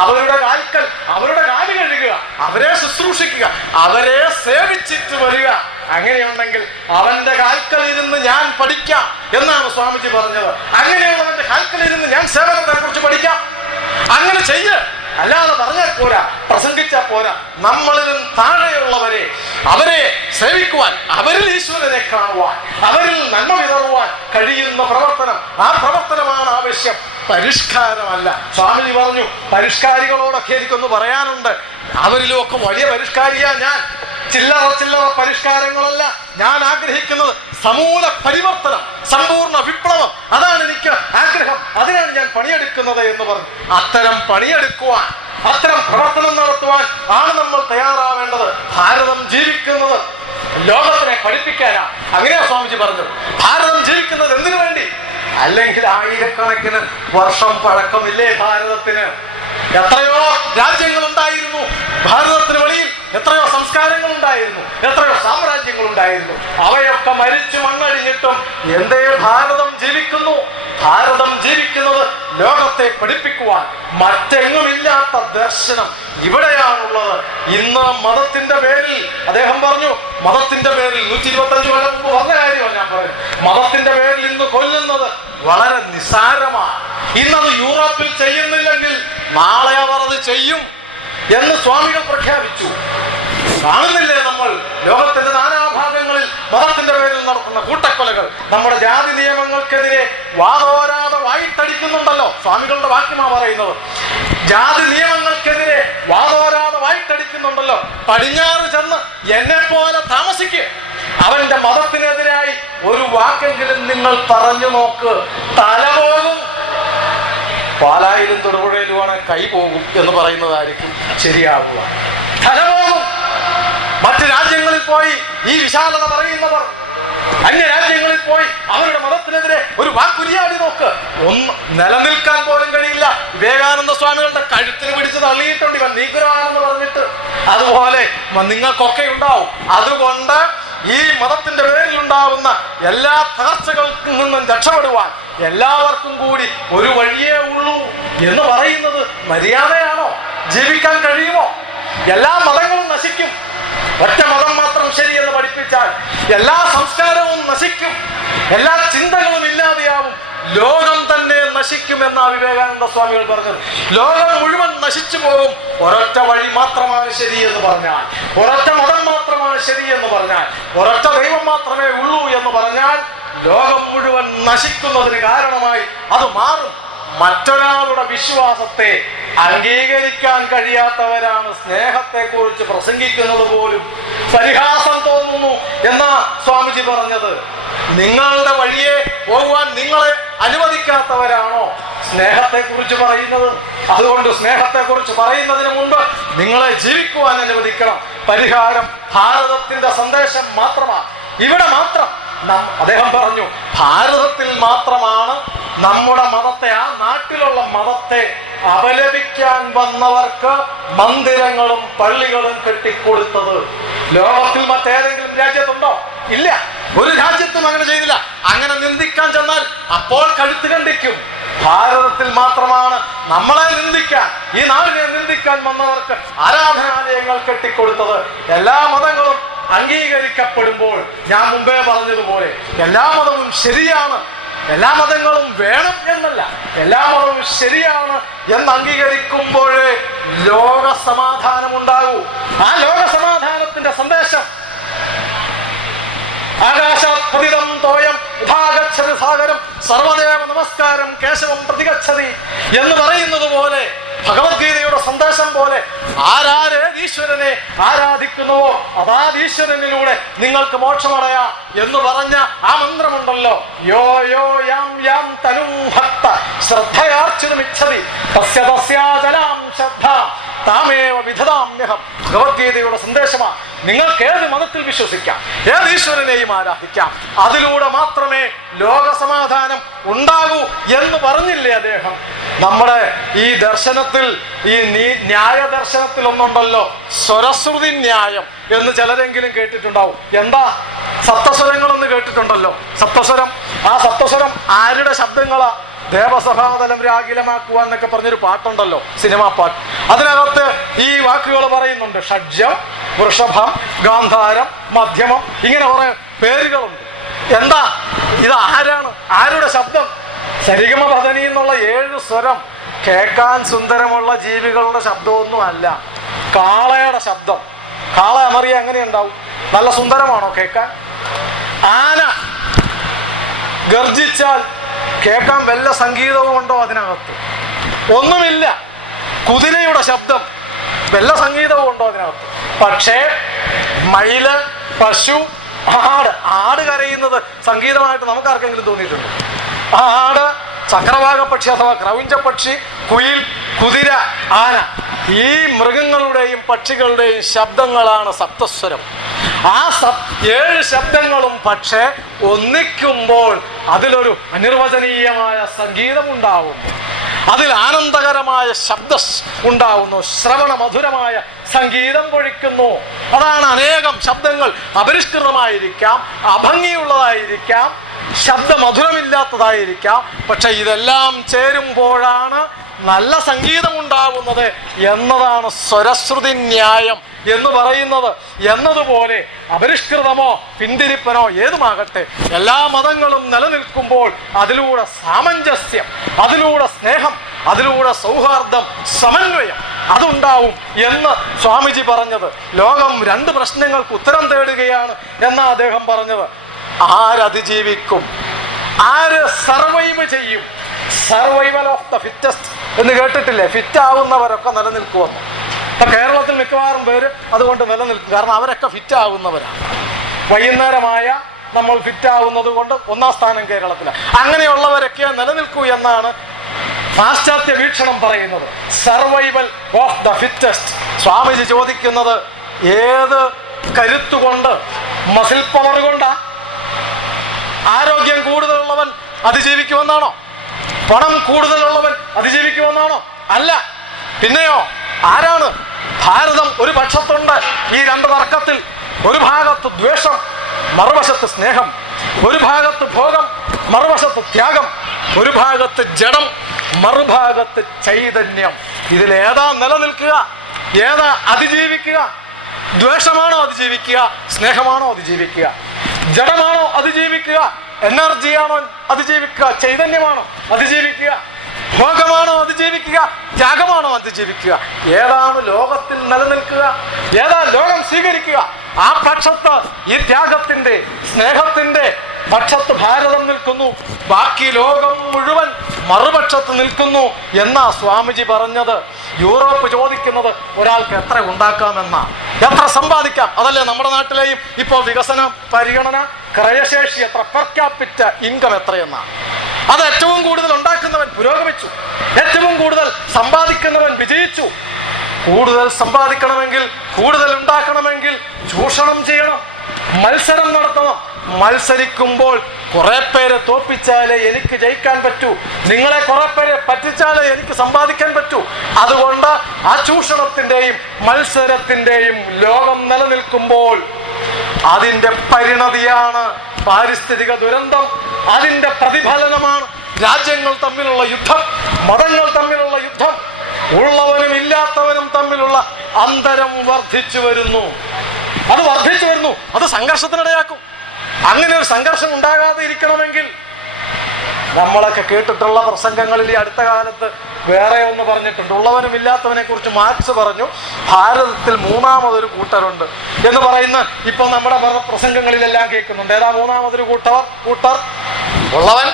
അവരുടെ കാൽക്കൽ, അവരുടെ കാല് കഴുകുക, അവരെ ശുശ്രൂഷിക്കുക, അവരെ സേവിച്ചിട്ട് വരിക. അങ്ങനെയുണ്ടെങ്കിൽ അവന്റെ കാൽക്കൽ ഇരുന്ന് ഞാൻ പഠിക്കാം എന്നാണ് സ്വാമിജി പറഞ്ഞത്. അങ്ങനെയുള്ളവന്റെ കാൽക്കൽ ഇരുന്ന് ഞാൻ സേവനത്തെ കുറിച്ച് പഠിക്കാം. അങ്ങനെ ചെയ്യ, അല്ലാതെ പറഞ്ഞാൽ പോരാ, പ്രസംഗിച്ചാൽ പോരാ. നമ്മളിലും താഴെയുള്ളവരെ, അവരെ സേവിക്കുവാൻ, അവരിൽ ഈശ്വരനെ കാണുവാൻ, അവരിൽ നന്മ വിതറുവാൻ കഴിയുന്ന പ്രവർത്തനം, ആ പ്രവർത്തനമാണ് ആവശ്യം, പരിഷ്കാരമല്ല. സ്വാമിജി പറഞ്ഞു, പരിഷ്കാരികളോടൊക്കെ എനിക്കൊന്ന് പറയാനുണ്ട്. അവരിലും ഒക്കെ വലിയ പരിഷ്കാരിയാ ഞാൻ. ചില്ലറ പരിഷ്കാരങ്ങളല്ല ഞാൻ ആഗ്രഹിക്കുന്നത്, സമൂല പരിവർത്തനം, സമ്പൂർണ്ണ വിപ്ലവം. അതാണ് എനിക്ക് ആഗ്രഹം, അതിനാണ് ഞാൻ പണിയെടുക്കുന്നത് എന്ന് പറഞ്ഞു. അത്തരം പണിയെടുക്കുവാൻ, അത്തരം പ്രവർത്തനം നടത്തുവാൻ ആണ് നമ്മൾ തയ്യാറാവേണ്ടത്. ഭാരതം ജീവിക്കുന്നത് ലോകത്തിനെ പഠിപ്പിക്കാനാണ്. അങ്ങനെയാ സ്വാമിജി പറഞ്ഞത്. ഭാരതം ജീവിക്കുന്നത് എന്തിനു വേണ്ടി? അല്ലെങ്കിൽ ആയിരക്കണക്കിന് വർഷം പഴക്കമില്ലേ ഭാരതത്തിന്? എത്രയോ രാജ്യങ്ങൾ ഉണ്ടായിരുന്നു ഭാരതത്തിന് വെളിയിൽ, എത്രയോ സംസ്കാരങ്ങൾ ഉണ്ടായിരുന്നു, എത്രയോ സാമ്രാജ്യങ്ങൾ ഉണ്ടായിരുന്നു. അവയൊക്കെ മരിച്ചു മണ്ണഴിഞ്ഞിട്ടും എന്തേ ഭാരതം ജീവിക്കുന്നു? ഭാരതം ജീവിക്കുന്നത് ലോകത്തെ പഠിപ്പിക്കുവാൻ. മറ്റെങ്ങുമില്ലാത്ത ദർശനം ഇവിടെയാണുള്ളത്. ഇന്ന് മതത്തിന്റെ പേരിൽ, അദ്ദേഹം പറഞ്ഞു, മതത്തിന്റെ പേരിൽ 125 കൊല്ലം മുമ്പ് പറഞ്ഞ കാര്യമാണ് ഞാൻ പറയുന്നത്. മതത്തിന്റെ പേരിൽ ഇന്ന് കൊല്ലുന്നത് വളരെ നിസ്സാരമാണ്. ഇന്നത് യൂറോപ്പിൽ ചെയ്യുന്നില്ലെങ്കിൽ നാളെ അവർ അത് ചെയ്യും എന്ന് സ്വാമികൾ പ്രഖ്യാപിച്ചു. കാണുന്നില്ലേ നമ്മൾ ലോകത്തിന്റെ നാനാഭാഗങ്ങളിൽ മതത്തിന്റെ പേരിൽ നടത്തുന്ന കൂട്ടക്കൊലകൾ? നമ്മുടെ ജാതി നിയമങ്ങൾക്കെതിരെ വാതോരാതെ വായിട്ടടിക്കുന്നുണ്ടല്ലോ. സ്വാമികളുടെ വാക്യമാ പറയുന്നത്. ജാതി നിയമങ്ങൾക്കെതിരെ വാതോരാതെ വായിട്ടടിക്കുന്നുണ്ടല്ലോ. പടിഞ്ഞാറ് ചെന്ന് എന്നെ പോലെ താമസിക്കുക, അവന്റെ മതത്തിനെതിരായി ഒരു വാക്കെങ്കിലും നിങ്ങൾ പറഞ്ഞു നോക്ക്, തലപോകും. പാലായിലും തൊടുപുഴയിലുമാണ് കൈ പോകും എന്ന് പറയുന്നതായിരിക്കും ശരിയാവുക. തലപോകും. മറ്റു രാജ്യങ്ങളിൽ പോയി ഈ വിശാലത പറയുന്നവർ, അന്യ രാജ്യങ്ങളിൽ പോയി അവരുടെ മതത്തിനെതിരെ ഒരു വാക്കുരിയാടി നോക്ക്, ഒന്ന് നിലനിൽക്കാൻ പോലും കഴിയില്ല. വിവേകാനന്ദ സ്വാമികളുടെ കഴുത്തിന് പിടിച്ച് തള്ളിയിട്ടുണ്ട് ഇവൻ നീഗ്രോയാണെന്ന് പറഞ്ഞിട്ട്. അതുപോലെ നിങ്ങൾക്കൊക്കെ ഉണ്ടാവും. അതുകൊണ്ട് ഈ മതത്തിന്റെ പേരിൽ ഉണ്ടാവുന്ന എല്ലാ തകർച്ചകൾക്കും നിന്നും രക്ഷപ്പെടുവാൻ എല്ലാവർക്കും കൂടി ഒരു വഴിയേ ഉള്ളൂ എന്ന് പറയുന്നത് മര്യാദയാണോ? ജീവിക്കാൻ കഴിയുമോ? എല്ലാ മതങ്ങളും നശിക്കും, ഒറ്റ മതം മാത്രം ശരിയെന്ന് പഠിപ്പിച്ചാൽ എല്ലാ സംസ്കാരവും നശിക്കും, എല്ലാ ചിന്തകളും ഇല്ലാതെയാവും, ലോകം തന്നെ നശിക്കുമെന്നാണ് വിവേകാനന്ദ സ്വാമികൾ പറഞ്ഞത്. ലോകം മുഴുവൻ നശിച്ചു പോകും ഒരൊറ്റ വഴി മാത്രമാണ് ശരിയെന്ന് പറഞ്ഞാൽ, ഒരൊറ്റ മതം മാത്രമാണ് ശരിയെന്ന് പറഞ്ഞാൽ, ഒരൊറ്റ ദൈവം മാത്രമേ ഉള്ളൂ എന്ന് പറഞ്ഞാൽ ലോകം മുഴുവൻ നശിക്കുന്നതിന് കാരണമായി അത് മാറും. മറ്റൊരാളുടെ വിശ്വാസത്തെ അംഗീകരിക്കാൻ കഴിയാത്തവരാണ് സ്നേഹത്തെക്കുറിച്ച് പ്രസംഗിക്കുന്നത് പോലും പരിഹാസം തോന്നുന്നു എന്നാ സ്വാമിജി പറഞ്ഞത്. നിങ്ങളുടെ വഴിയെ പോകുവാൻ നിങ്ങളെ അനുവദിക്കാത്തവരാണോ സ്നേഹത്തെക്കുറിച്ച് പറയുന്നത്? അതുകൊണ്ട് സ്നേഹത്തെക്കുറിച്ച് പറയുന്നതിന് മുമ്പ് നിങ്ങളെ ജീവിക്കുവാൻ അനുവദിക്കണം. പരിഹാരം ഭാരതത്തിന്റെ സന്ദേശം മാത്രമാണ്. ഇവിടെ മാത്രം അദ്ദേഹം പറഞ്ഞു, ഭാരതത്തിൽ മാത്രമാണ് നമ്മുടെ മതത്തെ, ആ നാട്ടിലുള്ള മതത്തെ അപലപിക്കാൻ വന്നവർക്ക് മന്ദിരങ്ങളും പള്ളികളും കെട്ടിക്കൊടുത്തത്. ലോകത്തിൽ മറ്റേതെങ്കിലും രാജ്യത്തുണ്ടോ? ഇല്ല, ഒരു രാജ്യത്തും അങ്ങനെ ചെയ്തില്ല. അങ്ങനെ നിന്ദിക്കാൻ ചെന്നാൽ അപ്പോൾ കഴുത്ത് കണ്ടിക്കും. ഭാരതത്തിൽ മാത്രമാണ് നമ്മളെ നിന്ദിക്കാൻ, ഈ നാടിനെ നിന്ദിക്കാൻ വന്നവർക്ക് ആരാധനാലയങ്ങൾ കെട്ടിക്കൊടുത്തത്. എല്ലാ മതങ്ങളും അംഗീകരിക്കപ്പെടുമ്പോൾ ഞാൻ മുമ്പേ പറഞ്ഞതുപോലെ എല്ലാ മതവും ശരിയാണ്, എല്ലാ മതങ്ങളും വേണം എന്നല്ല, എല്ലാ മതവും ശരിയാണ് എന്ന് അംഗീകരിക്കുമ്പോഴേ ലോക സമാധാനം ഉണ്ടാകൂ. ആ ലോക സമാധാനത്തിന്റെ സന്ദേശം ആകാശപതിതം തോയം ഉദാഗച്ഛതി സാഗരം സർവദേവ നമസ്കാരം കേശവം പ്രതിഗച്ഛതി എന്ന് പറയുന്നത് പോലെ, ഭഗവത്ഗീതയുടെ സന്ദേശം പോലെ ആരാര് ഈശ്വരനെ ആരാധിക്കുന്നുവോ അതാദീശ്വരനിലൂടെ നിങ്ങൾക്ക് മോക്ഷമടയാം എന്ന് പറഞ്ഞ ആ മന്ത്രമുണ്ടല്ലോ, യോ യോ യാം യാം തനും ഭക്ത ശ്രദ്ധയാർച്ചുമിച്ഛതി തസ്യ തസ്യാചലാം ശ്രദ്ധ താമേവ വിധതാമ്യഹം. ഭഗവത്ഗീതയുടെ സന്ദേശമാണ്. നിങ്ങൾക്ക് ഏത് മതത്തിൽ വിശ്വസിക്കാം, ഏത് ഈശ്വരനെയും ആരാധിക്കാം, അതിലൂടെ മാത്രമേ ലോക സമാധാനം ഉണ്ടാകൂ എന്ന് പറഞ്ഞില്ലേ അദ്ദേഹം. നമ്മുടെ ഈ ദർശനത്തിൽ, ഈ ന്യായ ദർശനത്തിൽ ഒന്നുണ്ടല്ലോ, സ്വരശ്രുതി ന്യായം എന്ന് ചിലരെങ്കിലും കേട്ടിട്ടുണ്ടാവും. എന്താ? സപ്തസ്വരങ്ങളെന്ന് കേട്ടിട്ടുണ്ടല്ലോ. സപ്തസ്വരം, ആ സപ്തസ്വരം ആരുടെ ശബ്ദങ്ങളാ? ദേവസഭാതലം രാഗിലമാക്കുവാൻ എന്നൊക്കെ പറഞ്ഞൊരു പാട്ടുണ്ടല്ലോ, സിനിമാ പാട്ട്. അതിനകത്ത് ഈ വാക്കുകൾ പറയുന്നുണ്ട്. ഷഡ്ജം, വൃഷഭം, ഗാന്ധാരം, മധ്യമം, ഇങ്ങനെ കുറെ പേരുകളുണ്ട്. എന്താ ഇത്? ആരാണ്? ആരുടെ ശബ്ദം? സരിഗമ പദനി എന്നുള്ള 7 സ്വരം കേൾക്കാൻ സുന്ദരമുള്ള ജീവികളുടെ ശബ്ദമൊന്നും അല്ല, കാളയുടെ ശബ്ദം. കാള അമറിയ എങ്ങനെ ഉണ്ടാവും? നല്ല സുന്ദരമാണോ കേൾക്കാൻ? ആന ഗർജിച്ചാൽ കേൾക്കാൻ വല്ല സംഗീതവും ഉണ്ടോ അതിനകത്ത്? ഒന്നുമില്ല. കുതിരയുടെ ശബ്ദം, വല്ല സംഗീതവും ഉണ്ടോ അതിനകത്ത്? പക്ഷേ മയില്, പശു, ആട് കരയുന്നത് സംഗീതമായിട്ട് നമുക്ക് ആർക്കെങ്കിലും തോന്നിയിട്ടുണ്ട്? ആട്, ചക്രവാക പക്ഷി അഥവാ ക്രൗഞ്ച പക്ഷി, കുയിൽ, കുതിര, ആന, ഈ മൃഗങ്ങളുടെയും പക്ഷികളുടെയും ശബ്ദങ്ങളാണ് സപ്തസ്വരം. ആ 7 ശബ്ദങ്ങളും പക്ഷേ ഒന്നിക്കുമ്പോൾ അതിലൊരു അനിർവചനീയമായ സംഗീതമുണ്ടാവും, അതിൽ ആനന്ദകരമായ ശബ്ദം ഉണ്ടാവുന്നു, ശ്രവണ മധുരമായ സംഗീതം പൊഴിക്കുന്നു. അതാണ് അനേകം ശബ്ദങ്ങൾ അപരിഷ്കൃതമായിരിക്കാം, അഭംഗിയുള്ളതായിരിക്കാം, ശബ്ദമധുരമില്ലാത്തതായിരിക്കാം, പക്ഷെ ഇതെല്ലാം ചേരുമ്പോഴാണ് നല്ല സംഗീതം ഉണ്ടാകുന്നത് എന്നതാണ് സ്വരശ്രുതി ന്യായം എന്ന് പറയുന്നത്. എന്നതുപോലെ അപരിഷ്കൃതമോ പിന്തിരിപ്പനോ ഏതുമാകട്ടെ, എല്ലാ മതങ്ങളും നിലനിൽക്കുമ്പോൾ അതിലൂടെ സാമഞ്ജസ്യം, അതിലൂടെ സ്നേഹം, അതിലൂടെ സൗഹാർദ്ദം, സമന്വയം അതുണ്ടാവും എന്ന് സ്വാമിജി പറഞ്ഞത്. ലോകം 2 പ്രശ്നങ്ങൾക്ക് ഉത്തരം തേടുകയാണ് എന്നാ അദ്ദേഹം പറഞ്ഞത്. ആരതിജീവിക്കും? ആര് സർവൈവ് ചെയ്യും? സർവൈവൽ ഓഫ് ദ ഫിറ്റസ്റ്റ് എന്ന് കേട്ടിട്ടില്ലേ? ഫിറ്റ് ആവുന്നവരൊക്കെ നിലനിൽക്കുമെന്ന്. ഇപ്പൊ കേരളത്തിൽ മിക്കവാറും പേര് അതുകൊണ്ട് നിലനിൽക്കും. കാരണം അവരൊക്കെ ഫിറ്റ് ആവുന്നവരാണ്. വൈകുന്നേരമായ നമ്മൾ ഫിറ്റ് ആവുന്നത് കൊണ്ട് 1ാം സ്ഥാനം കേരളത്തിലാണ്. അങ്ങനെയുള്ളവരൊക്കെ നിലനിൽക്കൂ എന്നാണ് പാശ്ചാത്യ വീക്ഷണം പറയുന്നത്. Survival of the fittest. Swamiji ചോദിക്കുന്നത്, ഏത് കരുത്തുകൊണ്ട്? മസിൽ പവർ കൊണ്ടാ? ആരോഗ്യം കൂടുതലുള്ളവൻ അതിജീവിക്കുമെന്നാണോ? പണം കൂടുതലുള്ളവൻ അതിജീവിക്കുമെന്നാണോ? അല്ല. പിന്നെയോ ആരാണ്? ഭാരതം ഒരു പക്ഷത്തുണ്ട് ഈ 2 തർക്കത്തിൽ. ഒരു ഭാഗത്ത് ദ്വേഷം, മറുവശത്ത് സ്നേഹം. ഒരു ഭാഗത്ത് ഭോഗം, മറുവശത്ത് ത്യാഗം. ഒരു ഭാഗത്ത് ജഡം, മറുഭാഗത്ത് ചൈതന്യം. ഇതിലേതാ നിലനിൽക്കുക? ഏതാ അതിജീവിക്കുക? ദ്വേഷമാണോ അതിജീവിക്കുക? സ്നേഹമാണോ അതിജീവിക്കുക? ജഡമാണോ അതിജീവിക്കുക? എനർജിയാണോ അതിജീവിക്കുക? ചൈതന്യമാണോ അതിജീവിക്കുക? ഭോഗമാണോ അതിജീവിക്കുക? ത്യാഗമാണോ അതിജീവിക്കുക? ഏതാണ് ലോകത്തിൽ നിലനിൽക്കുക? ഏതാ ലോകം സ്വീകരിക്കുക? ആ പക്ഷത്ത് ഈ ത്യാഗത്തിന്റെ, സ്നേഹത്തിന്റെ, പക്ഷത്ത് ഭാരതം നിൽക്കുന്നു, ബാക്കി ലോകം മുഴുവൻ മറുപക്ഷത്ത് നിൽക്കുന്നു എന്നാ സ്വാമിജി പറഞ്ഞത്. യൂറോപ്പ് ചോദിക്കുന്നത് ഒരാൾക്ക് എത്ര ഉണ്ടാക്കാമെന്നാ, എത്ര സമ്പാദിക്കാം. അതല്ലേ നമ്മുടെ നാട്ടിലെയും ഇപ്പോൾ വികസന പരിഗണന, ക്രയശേഷി എത്ര, പെർ ക്യാപിറ്റ ഇൻകം എത്രയെന്നാ. അത് ഏറ്റവും കൂടുതൽ ഉണ്ടാക്കുന്നവൻ പുരോഗമിച്ചു, ഏറ്റവും കൂടുതൽ സമ്പാദിക്കുന്നവൻ വിജയിച്ചു. കൂടുതൽ സമ്പാദിക്കണമെങ്കിൽ, കൂടുതൽ ഉണ്ടാക്കണമെങ്കിൽ ചൂഷണം ചെയ്യണം, മത്സരം നടത്തണം. മത്സരിക്കുമ്പോൾ കുറെ പേരെ തോൽപ്പിച്ചാലേ എനിക്ക് ജയിക്കാൻ പറ്റൂ, നിങ്ങളെ കുറെ പേരെ പറ്റിച്ചാലേ എനിക്ക് സമ്പാദിക്കാൻ പറ്റൂ. അതുകൊണ്ട് ആ ചൂഷണത്തിന്റെയും മത്സരത്തിന്റെയും ലോകം നിലനിൽക്കുമ്പോൾ അതിന്റെ പരിണതിയാണ് പാരിസ്ഥിതിക ദുരന്തം, അതിന്റെ പ്രതിഫലനമാണ് രാജ്യങ്ങൾ തമ്മിലുള്ള യുദ്ധം, മതങ്ങൾ തമ്മിലുള്ള യുദ്ധം, ഉള്ളവനും ഇല്ലാത്തവനും തമ്മിലുള്ള അന്തരം വർദ്ധിച്ചു വരുന്നു. അത് വർദ്ധിച്ചു വരുന്നു, അത് സംഘർഷത്തിനിടയാക്കും. അങ്ങനെ ഒരു സംഘർഷം ഉണ്ടാകാതെ ഇരിക്കണമെങ്കിൽ നമ്മളൊക്കെ കേട്ടിട്ടുള്ള പ്രസംഗങ്ങളിൽ ഈ അടുത്ത കാലത്ത് വേറെ ഒന്ന് പറഞ്ഞിട്ടുണ്ട്. ഉള്ളവനും ഇല്ലാത്തവനെ കുറിച്ച് മാർക്സ് പറഞ്ഞു, ഭാരതത്തിൽ മൂന്നാമതൊരു കൂട്ടരുണ്ട് എന്ന് പറയുന്ന ഇപ്പൊ നമ്മുടെ പ്രസംഗങ്ങളിലെല്ലാം കേൾക്കുന്നുണ്ട്. ഏതാ മൂന്നാമതൊരു കൂട്ടർ? ഉള്ളവൻ,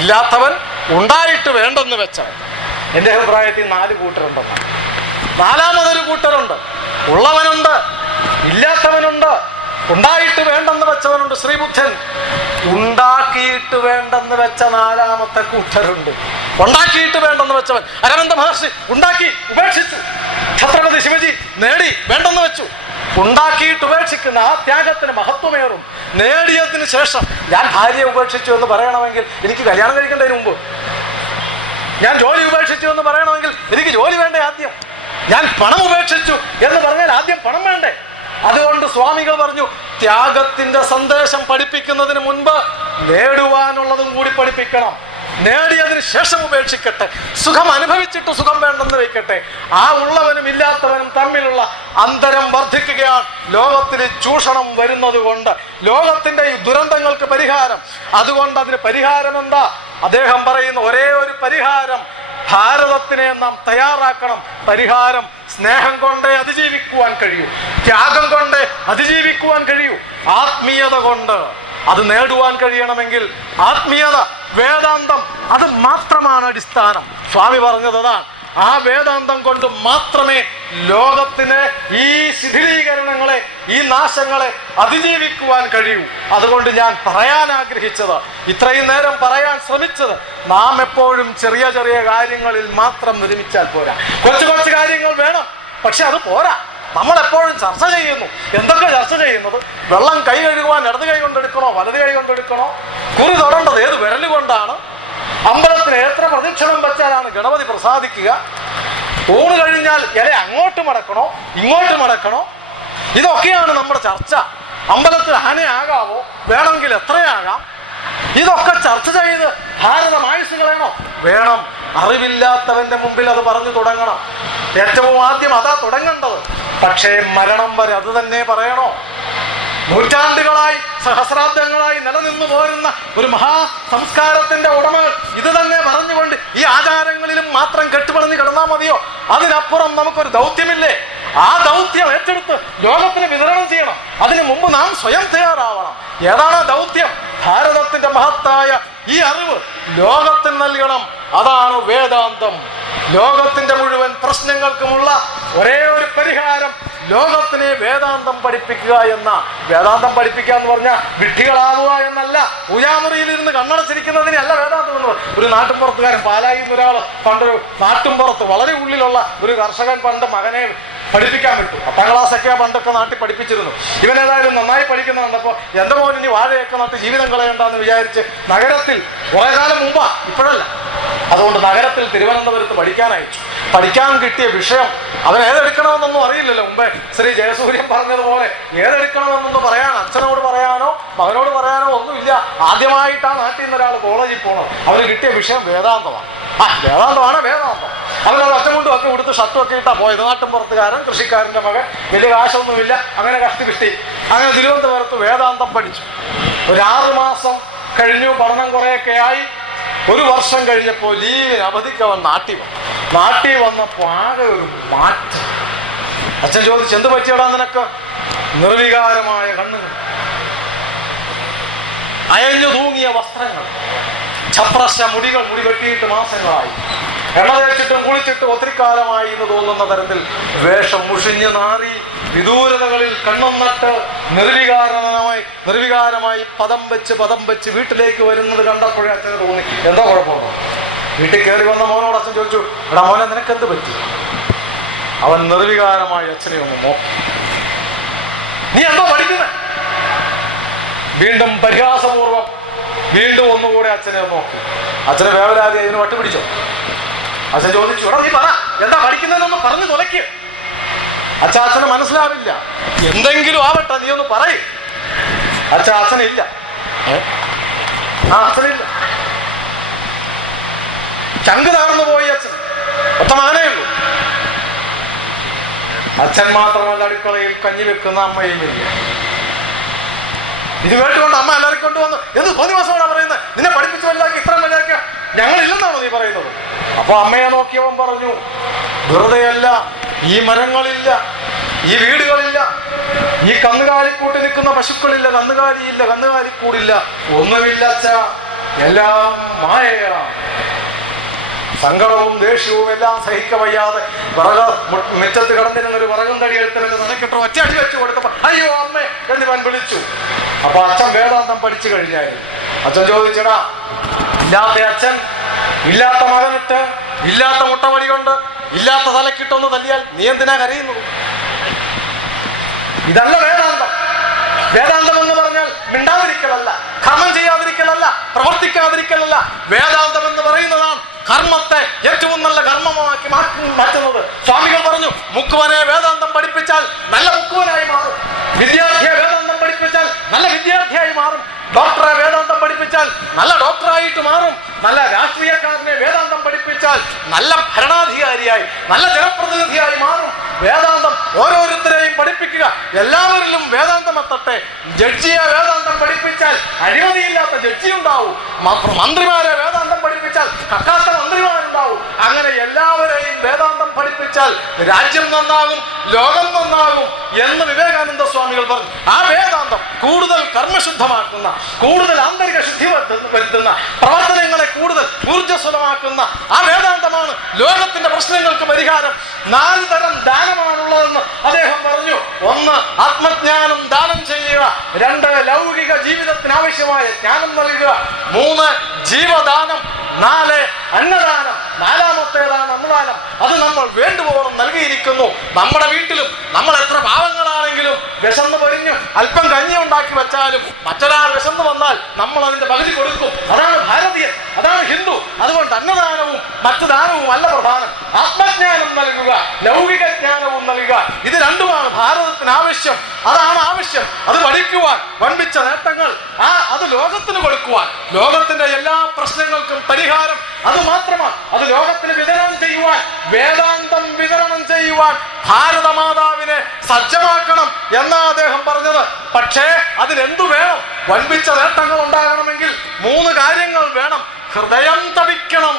ഇല്ലാത്തവൻ, ഉണ്ടായിട്ട് വേണ്ടെന്ന് വെച്ചവൻ. എൻ്റെ അഭിപ്രായത്തിൽ 4 കൂട്ടരുണ്ടെന്നാണ്. 4മതൊരു കൂട്ടരുണ്ട്. ഉള്ളവനുണ്ട്, ഇല്ലാത്തവനുണ്ട്, ഉണ്ടായിട്ട് വേണ്ടെന്ന് വെച്ചവനുണ്ട്. ശ്രീബുദ്ധൻ ഉണ്ടാക്കിയിട്ട് വേണ്ടെന്ന് വെച്ച 4മത്തെ കൂട്ടരുണ്ട്. ഉണ്ടാക്കിയിട്ട് വേണ്ടെന്ന് വെച്ചവൻ. അരവിന്ദ മഹർഷി ഉണ്ടാക്കി ഉപേക്ഷിച്ചു. ഛത്രപതി ശിവജി നേടി വേണ്ടെന്ന് വെച്ചു. ഉണ്ടാക്കിയിട്ട് ഉപേക്ഷിക്കുന്ന ആ ത്യാഗത്തിന് മഹത്വമേറും. നേടിയതിന് ശേഷം ഞാൻ ഭാര്യയെ ഉപേക്ഷിച്ചു എന്ന് പറയണമെങ്കിൽ എനിക്ക് കല്യാണം കഴിക്കേണ്ടതിന് മുമ്പ്, ഞാൻ ജോലി ഉപേക്ഷിച്ചു എന്ന് പറയണമെങ്കിൽ എനിക്ക് ജോലി വേണ്ടേ ആദ്യം, ഞാൻ പണം ഉപേക്ഷിച്ചു എന്ന് പറഞ്ഞാൽ ആദ്യം പണം വേണ്ടേ. അതുകൊണ്ട് സ്വാമികൾ പറഞ്ഞു, ത്യാഗത്തിന്റെ സന്ദേശം പഠിപ്പിക്കുന്നതിന് മുൻപ് നേടുവാനുള്ളതും കൂടി പഠിപ്പിക്കണം. നേടിയതിന് ശേഷം ഉപേക്ഷിക്കട്ടെ, സുഖം അനുഭവിച്ചിട്ട് സുഖം വേണ്ടെന്ന് വയ്ക്കട്ടെ. ആ ഉള്ളവനും ഇല്ലാത്തവനും തമ്മിലുള്ള അന്തരം വർദ്ധിക്കുകയാണ് ലോകത്തിൽ ചൂഷണം വരുന്നത് കൊണ്ട്. ലോകത്തിന്റെ ഈ ദുരന്തങ്ങൾക്ക് പരിഹാരം, അതുകൊണ്ട് അതിന് പരിഹാരം എന്താ? അദ്ദേഹം പറയുന്ന ഒരേ ഒരു പരിഹാരം, ഭാരതത്തിനെ നാം തയ്യാറാക്കണം. പരിഹാരം സ്നേഹം കൊണ്ടേ അതിജീവിക്കുവാൻ കഴിയൂ, ത്യാഗം കൊണ്ടേ അതിജീവിക്കുവാൻ കഴിയൂ. ആത്മീയത കൊണ്ട് അത് നേടുവാൻ കഴിയണമെങ്കിൽ ആത്മീയത, വേദാന്തം, അത് മാത്രമാണ് അടിസ്ഥാനം. സ്വാമി പറഞ്ഞത് അതാണ്. ആ വേദാന്തം കൊണ്ട് മാത്രമേ ലോകത്തിന് ഈ ശിഥിലീകരണങ്ങളെ, ഈ നാശങ്ങളെ അതിജീവിക്കുവാൻ കഴിയൂ. അതുകൊണ്ട് ഞാൻ പറയാൻ ആഗ്രഹിച്ചത്, ഇത്രയും നേരം പറയാൻ ശ്രമിച്ചത്, നാം എപ്പോഴും ചെറിയ ചെറിയ കാര്യങ്ങളിൽ മാത്രം നിർമ്മിച്ചാൽ പോരാ. കൊച്ചു കൊച്ചു കാര്യങ്ങൾ വേണം, പക്ഷെ അത് പോരാ. നമ്മളെപ്പോഴും ചർച്ച ചെയ്യുന്നു. എന്തൊക്കെ ചർച്ച ചെയ്യുന്നത്? വെള്ളം കൈ കഴുകുവാൻ ഇടത് കൈ കൊണ്ടെടുക്കണോ വലത് കൈ കൊണ്ടെടുക്കണോ? കുറി തൊടേണ്ടത് ഏത് വിരല് കൊണ്ടാണ്? അമ്പലത്തിന് എത്ര പ്രദക്ഷിണം വെച്ചാലാണ് ഗണപതി പ്രസാദിക്കുക? ഊണ് കഴിഞ്ഞാൽ ഇല അങ്ങോട്ട് മടക്കണോ ഇങ്ങോട്ട് മടക്കണോ? ഇതൊക്കെയാണ് നമ്മുടെ ചർച്ച. അമ്പലത്തിൽ ആനയാകാവോ? വേണമെങ്കിൽ എത്രയാകാം? ഇതൊക്കെ ചർച്ച ചെയ്ത് ഭാരതം ആയുസ് കളയണോ? വേണം. അറിവില്ലാത്തവന്റെ മുമ്പിൽ അത് പറഞ്ഞു തുടങ്ങണം. ഏറ്റവും ആദ്യം അതാ തുടങ്ങേണ്ടത്. പക്ഷേ മരണം വരെ അത് തന്നെ പറയണോ? നൂറ്റാണ്ടുകളായി, സഹസ്രാബ്ദങ്ങളായി നിലനിന്നു പോരുന്ന ഒരു മഹാ സംസ്കാരത്തിന്റെ ഉടമകൾ ഇത് തന്നെ പറഞ്ഞുകൊണ്ട് ഈ ആചാരങ്ങളിലും മാത്രം കെട്ടുപണഞ്ഞ് കിടന്നാൽ മതിയോ? അതിനപ്പുറം നമുക്കൊരു ദൗത്യമില്ലേ? ആ ദൗത്യം ഏറ്റെടുത്ത് ലോകത്തിന് വിതരണം ചെയ്യണം. അതിനു മുമ്പ് നാം സ്വയം തയ്യാറാവണം. ഏതാണ് ദൗത്യം? ഭാരതത്തിന്റെ മഹത്തായ ഈ അറിവ് ലോകത്തിന് നൽകണം. അതാണ് വേദാന്തം. ലോകത്തിന്റെ മുഴുവൻ പ്രശ്നങ്ങൾക്കുമുള്ള ഒരേ ഒരു പരിഹാരം ലോകത്തിനെ വേദാന്തം പഠിപ്പിക്കുക എന്ന. വേദാന്തം പഠിപ്പിക്കുക എന്ന് പറഞ്ഞാൽ വിഡ്ഢികളാവുക എന്നല്ല. പൂജാമുറിയിലിരുന്ന് കണ്ണടച്ചിരിക്കുന്നതിനല്ല വേദാന്തം എന്ന് പറയും. ഒരു നാട്ടുംപുറത്തുകാരൻ, പാലായിൽ നിന്ന് ഒരാൾ പണ്ടൊരു നാട്ടുംപുറത്ത് വളരെ ഉള്ളിലുള്ള ഒരു കർഷകൻ പണ്ട് മകനെ പഠിപ്പിക്കാൻ വിട്ടു. 10ാം ക്ലാസ്സൊക്കെ പണ്ടൊക്കെ നാട്ടിൽ പഠിപ്പിച്ചിരുന്നു. ഇവനേതായാലും നന്നായി പഠിക്കുന്ന കണ്ടപ്പോൾ എൻ്റെ മോൻ ഇനി വാഴയൊക്കെ നട്ട് ജീവിതം കളയണ്ടെന്ന് വിചാരിച്ച് നഗരത്തിൽ കുറെ കാലം മുമ്പാ, ഇപ്പോഴല്ല, അതുകൊണ്ട് നഗരത്തിൽ തിരുവനന്തപുരത്ത് പഠിക്കാൻ അയച്ചു. പഠിക്കാൻ കിട്ടിയ വിഷയം അവൻ ഏതെടുക്കണമെന്നൊന്നും അറിയില്ലല്ലോ. മുമ്പേ ശ്രീ ജയസൂര്യൻ പറഞ്ഞതുപോലെ ഏതെടുക്കണമെന്നൊന്നും പറയാൻ അച്ഛനോട് പറയാനോ മകനോട് പറയാനോ ഒന്നുമില്ല. ആദ്യമായിട്ടാണ് നാട്ടിൽ നിന്ന് ഒരാൾ കോളേജിൽ പോകണം. അവന് കിട്ടിയ വിഷയം വേദാന്തമാണ്. വേദാന്തമാണ് വേദാന്തം. അവനത് ഒറ്റമുണ്ടും ഒക്കെ കൊടുത്ത് ഷർട്ടും ഒക്കെ ഇട്ടാ പോയത്. നാട്ടും പുറത്തുകാരൻ, കൃഷിക്കാരൻ്റെ മകൻ, വലിയ കാശൊന്നുമില്ല. അങ്ങനെ കഷ്ടിപിഷ്ടി അങ്ങനെ തിരുവനന്തപുരത്ത് വേദാന്തം പഠിച്ചു. ഒരു 6 മാസം കഴിഞ്ഞു. പഠനം കുറേയൊക്കെ ആയി. 1 വർഷം കഴിഞ്ഞപ്പോൾ ലീവിന് അവധിക്ക് അവൻ നാട്ടിൽ വന്നപ്പോൾ ആകെ ഒരു മാറ്റം. അച്ഛൻ ചോദിച്ചു, എന്ത് പറ്റിയടാ നിനക്ക്? നിർവികാരമായ കണ്ണുകൾ. അയഞ്ഞു തൂങ്ങിയ വസ്ത്രങ്ങൾ, ഛപ്രശ മുടികൾ, മുടി വെട്ടിയിട്ട് മാസങ്ങളായി, എണ്ണ തേച്ചിട്ടും കുളിച്ചിട്ടും ഒത്തിരി കാലമായി എന്ന് തോന്നുന്ന തരത്തിൽ വേഷം മുഷിഞ്ഞ് നാറി വിദൂരതകളിൽ കണ്ണും നട്ട് നിർവികാരമായി പദം വെച്ച് വീട്ടിലേക്ക് വരുന്നത് കണ്ടപ്പോഴേ അച്ഛന് തോന്നി എന്താ കുഴപ്പമുണ്ടോ. വീട്ടിൽ കയറി വന്ന മോനോട് അച്ഛൻ ചോദിച്ചു, എടാ മോനെ നിനക്കെന്ത് പറ്റി? അവൻ നിർവികാരമായി അച്ഛനെ ഒന്ന് നോക്കി. നീ എന്തോ പഠിക്കുന്നേ? വീണ്ടും പരിഹാസപൂർവം വീണ്ടും ഒന്നുകൂടെ അച്ഛനെ നോക്കി. അച്ഛനെ വേവലാതി അതിന് വട്ടുപിടിച്ചോ. അച്ഛൻ ചോദിച്ചു, എടാ നീ പറ എന്താ പഠിക്കുന്നതെന്നൊന്ന് പറഞ്ഞു തുലയ്ക്ക്. അച്ഛന് മനസ്സിലാവില്ല. എന്തെങ്കിലും ആവട്ടെ, നീ ഒന്ന് പറയും. അച്ഛനില്ല. അച്ഛനില്ല. ചങ്ക് തകർന്നു പോയി അച്ഛൻ. ഒറ്റ മകനേ ഉള്ളൂ. അച്ഛൻ മാത്രമല്ല അടുക്കളയിൽ കഞ്ഞി വെക്കുന്ന അമ്മയും ഇല്ല. ഇത് കേട്ടുകൊണ്ട് അമ്മ എല്ലാവരും കൊണ്ടുവന്നു. എന്ത് തോന്നിവാസമാണ് പറയുന്നത്? നിന്നെ പഠിപ്പിച്ചു വലുതാക്കി ഇത്ര വലുതാക്കിയ ഞങ്ങളില്ലെന്നാണോ നീ പറയുന്നത്? അപ്പൊ അമ്മയെ നോക്കിയവൻ പറഞ്ഞു, വെറുതെയല്ല, ഈ മരങ്ങളില്ല, ഈ വീടുകളില്ല, ഈ കന്നുകാലിക്കൂട്ടി നിൽക്കുന്ന പശുക്കളില്ല, കന്നുകാലിക്കൂടില്ല, ഒന്നുമില്ല അച്ഛാ, എല്ലാം മായയാണ്. സങ്കടവും ദേഷ്യവും എല്ലാം സഹിക്കവയ്യാതെ മുറ്റത്ത് കിടന്നിരുന്നൊരു വിറകും തടി എടുത്തിട്ട് നിനക്കിട്ടോ ഒറ്റയടി വെച്ച് കൊടുത്തപ്പോ അയ്യോ അമ്മേ എന്നിവൻ വിളിച്ചു. അപ്പൊ അച്ഛൻ വേദാന്തം പഠിച്ചു കഴിഞ്ഞായിരുന്നു. അച്ഛൻ ചോദിച്ചടാ, ഇല്ലാത്ത അച്ഛൻ ഇല്ലാത്ത മകനിട്ട് ഇല്ലാത്ത മുട്ടവടി കൊണ്ട് ഇല്ലാത്ത തലക്കിട്ടൊന്ന് തല്ലിയാൽ നീ എന്തിനാ കരയുന്നത്? ഇതല്ല വേദാന്തം. വേദാന്തം എന്ന് പറഞ്ഞാൽ മിണ്ടാതിരിക്കലല്ല, കർമ്മം ചെയ്യാതിരിക്കലല്ല, പ്രവർത്തിക്കാതിരിക്കലല്ല. വേദാന്തം എന്ന് പറയുന്നതാണ് കർമ്മത്തെ ഏറ്റവും നല്ല കർമ്മമാക്കി മാറ്റുന്നത്. സ്വാമികൾ പറഞ്ഞു, മുക്കുവനെ വേദാന്തം പഠിപ്പിച്ചാൽ നല്ല മുക്കുവനായി മാറും, വിദ്യാർത്ഥിയെ വേദാന്തം പഠിപ്പിച്ചാൽ നല്ല വിദ്യാർത്ഥിയായി മാറും, ഡോക്ടറെ വേദാന്തം പഠിപ്പിച്ചാൽ നല്ല ഡോക്ടറായിട്ട് മാറും, നല്ല രാഷ്ട്രീയക്കാരനെ വേദാന്തം പഠിപ്പിച്ചാൽ നല്ല ഭരണാധികാരിയായി നല്ല ജനപ്രതിനിധിയായി മാറും. വേദാന്തം ഓരോരുത്തരെയും പഠിപ്പിക്കുക, എല്ലാവരിലും വേദാന്തം എത്തട്ടെ. ജഡ്ജിയെ വേദാന്തം പഠിപ്പിച്ചാൽ അഴിമതിയില്ലാത്ത ജഡ്ജി ഉണ്ടാവും, മന്ത്രിമാരെ വേദാന്തം പഠിപ്പിച്ചാൽ കക്കാത്ത മന്ത്രിമാരുണ്ടാവും. അങ്ങനെ എല്ലാവരെയും വേദാന്തം പഠിപ്പിച്ചാൽ രാജ്യം നന്നാകും, ലോകം നന്നാകും എന്ന് വിവേകാനന്ദ സ്വാമികൾ പറഞ്ഞു. ആ വേദാന്തം കൂടുതൽ കർമ്മശുദ്ധമാക്കുന്ന, കൂടുതൽ ആന്തരിക ശുദ്ധി വരുത്തുന്ന, പ്രവർത്തനങ്ങളെ കൂടുതൽ ഊർജ്ജസ്വലമാക്കുന്ന ആ വേദാന്തമാണ് ലോകത്തിന്റെ പ്രശ്നങ്ങൾക്ക് പരിഹാരം. 4 തരം ദാനമാണുള്ളതെന്ന് അദ്ദേഹം പറഞ്ഞു. 1 ആത്മജ്ഞാനം ദാനം ചെയ്യുക, 2 ലൗകിക ജീവിതത്തിന് ആവശ്യമായ ജ്ഞാനം നൽകുക, 3 ജീവദാനം, 4 അന്നദാനം, 4ാമത്തേതാണ് അന്നദാനം. അത് നമ്മൾ വേണ്ടുവോളം നൽകിയിരിക്കുന്നു. നമ്മുടെ വീട്ടിലും നമ്മൾ എത്ര പാവങ്ങളാണെങ്കിലും വിശന്ന് പൊരിഞ്ഞു അല്പം കഞ്ഞി ഉണ്ടാക്കി വെച്ചാലും മറ്റൊരാൾ വിശന്ന് വന്നാൽ നമ്മൾ അതിന്റെ പകുതി കൊടുക്കും. അതാണ് ഭാരതീയൻ, അതാണ് ഹിന്ദു. അതുകൊണ്ട് അന്നദാനവും മറ്റു ദാനവും അല്ല പ്രധാനം. ആത്മജ്ഞാനം നൽകുക, ലൗകിക ജ്ഞാനവും നൽകുക, ഇത് രണ്ടുമാണ് ഭാരതത്തിന് ആവശ്യം. അതാണ് ആവശ്യം. അത് പഠിക്കുവാൻ വൻപിച്ച നേട്ടങ്ങൾ, അത് ലോകത്തിന് കൊടുക്കുവാൻ, ലോകത്തിന്റെ എല്ലാ പ്രശ്നങ്ങൾക്കും പരിഹാരം അത് മാത്രമാണ്. അത് ലോകത്തിന് വിതരണം ചെയ്യുവാൻ, വേദാന്തം വിതരണം ചെയ്യുവാൻ ഭാരതമാതാവിനെ സജ്ജമാക്കണം എന്നാ അദ്ദേഹം പറഞ്ഞത്. പക്ഷേ അതിനെന്തു വേണം? വൻപിച്ച നേട്ടങ്ങൾ ഉണ്ടാകണമെങ്കിൽ 3 കാര്യങ്ങൾ വേണം. ഹൃദയം തപിക്കണം.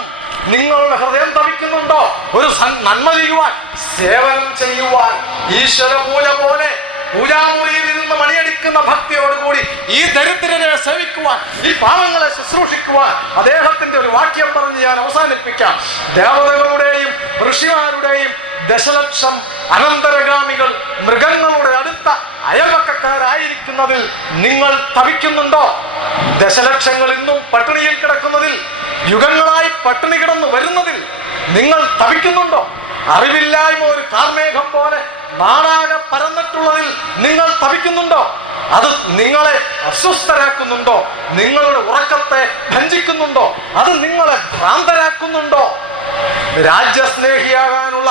നിങ്ങളുടെ ഹൃദയം തപിക്കുന്നുണ്ടോ? ഒരു നന്മ ചെയ്യുവാൻ, സേവനം ചെയ്യുവാൻ, ഈശ്വര പൂജ പോലെ പൂജാമുറിയിൽ ഇരുന്ന് മണിയടിക്കുന്ന ഭക്തിയോടുകൂടി ഈ ദരിദ്രരെ സേവിക്കുവാൻ, ഈ പാവങ്ങളെ ശുശ്രൂഷിക്കുവാൻ അദ്ദേഹത്തിന്റെ ഒരു വാക്യം പറഞ്ഞ് ഞാൻ അവസാനിപ്പിക്കാം. ദേവതകളുടെയും ഋഷിമാരുടെയും 10 ലക്ഷം അനന്തരഗാമികൾ മൃഗങ്ങളുടെ അടുത്ത അയൽവക്കക്കാരായിരിക്കുന്നതിൽ നിങ്ങൾ തപിക്കുന്നുണ്ടോ? 10 ലക്ഷങ്ങൾ ഇന്നും പട്ടിണിയിൽ കിടക്കുന്നതിൽ, യുഗങ്ങളായി പട്ടിണി കിടന്നു വരുന്നതിൽ നിങ്ങൾ തപിക്കുന്നുണ്ടോ? അറിവില്ലായ്മ ഒരു കാർമേഘം പോലെ നാടാകെ പരന്നിട്ടുള്ളതിൽ നിങ്ങൾ തപിക്കുന്നുണ്ടോ? അത് നിങ്ങളെ അസ്വസ്ഥരാക്കുന്നുണ്ടോ? നിങ്ങളുടെ ഉറക്കത്തെ ഭഞ്ജിക്കുന്നുണ്ടോ? അത് നിങ്ങളെ ഭ്രാന്തരാക്കുന്നുണ്ടോ? രാജ്യസ്നേഹിയാകാനുള്ള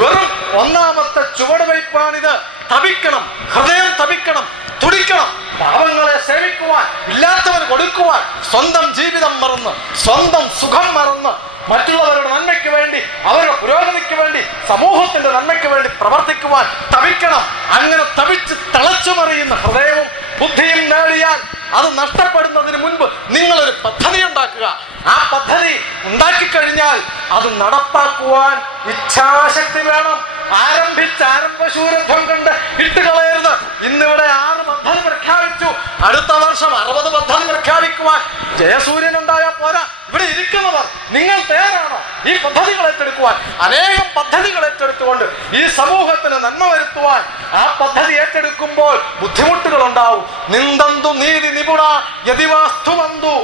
വെറും ഒന്നാമത്തെ ചുവടുവയ്പ്പാണിത്. തപിക്കണം, ഹൃദയം തപിക്കണം, തുടിക്കണം. പാവങ്ങളെ സേവിക്കുവാൻ, ഇല്ലാത്തവന് കൊടുക്കുവാൻ, സ്വന്തം ജീവിതം മറന്ന്, സ്വന്തം സുഖം മറന്ന്, മറ്റുള്ളവരുടെ നന്മയ്ക്ക് വേണ്ടി, അവരുടെ പുരോഗതിക്ക് വേണ്ടി, സമൂഹത്തിന്റെ നന്മയ്ക്ക് വേണ്ടി പ്രവർത്തിക്കുവാൻ തപിക്കണം. അങ്ങനെ തപിച്ച് തിളച്ചുമറിയുന്ന ഹൃദയവും ബുദ്ധിയും നേടിയാൽ അത് നഷ്ടപ്പെടുന്നതിന് മുൻപ് നിങ്ങളൊരു പദ്ധതി ഉണ്ടാക്കുക. ആ പദ്ധതി ഉണ്ടാക്കിക്കഴിഞ്ഞാൽ അത് നടപ്പാക്കുവാൻ ഇച്ഛാശക്തി വേണം. ആരംഭശൂരത്വം കണ്ട് ഇട്ടുകളയരുത്. ഇന്നിവിടെ 6 പദ്ധതി പ്രഖ്യാപിച്ചു. അടുത്ത വർഷം 60 പദ്ധതി പ്രഖ്യാപിക്കുവാൻ ജയസൂര്യൻ ഉണ്ടായാൽ പോരാ. ഇവിടെ ഇരിക്കുന്നവർ നിങ്ങൾ തയ്യാറാണോ ഈ പദ്ധതികൾ ഏറ്റെടുക്കുവാൻ? അനേകം പദ്ധതികൾ ഏറ്റെടുത്തുകൊണ്ട് ഈ സമൂഹത്തിന് നന്മ വരുത്തുവാൻ ആ പദ്ധതി ഏറ്റെടുക്കുമ്പോൾ ബുദ്ധിമുട്ടുകൾ ഉണ്ടാവും. നിന്ദന്തു നീതി നിപുണ യതിവാസ്തു വന്തു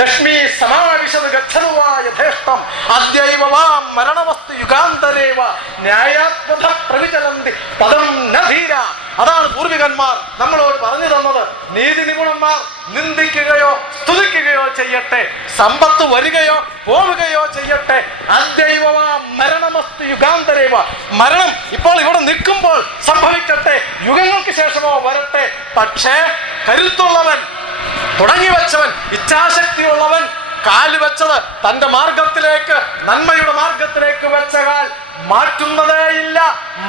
ലക്ഷ്മി സമാവിശത് ഗച്ഛതുവാ യഥേഷ്ടം അദ്യൈവ വാം മരണവസ്തു യുഗാന്തരേവ ന്യായാത്മത പ്രവിചലന്തി പദം നധീര. അതാണ് പൂർവികന്മാർ നമ്മളോട് പറഞ്ഞു തന്നത്. നീതി നിപുണന്മാർ നിന്ദിക്കുകയോ സ്തുതിക്കുകയോ ചെയ്യട്ടെ, സമ്പത്ത് വരികയോ പോവുകയോ ചെയ്യട്ടെ, അദ്യൈവ മരണമസ്തു യുഗാന്തരേവ. മരണം ഇപ്പോൾ ഇവിടെ നിൽക്കുമ്പോൾ സംഭവിക്കട്ടെ, യുഗങ്ങൾക്ക് ശേഷമോ വരട്ടെ. പക്ഷേ കരുത്തുള്ളവൻ, തുടങ്ങി വെച്ചവൻ, ഇച്ഛാശക്തിയുള്ളവൻ കാല് വെച്ചത് തന്റെ മാർഗത്തിലേക്ക്, നന്മയുടെ മാർഗത്തിലേക്ക് വെച്ച കാൽ മാറ്റുന്നതേയില്ല.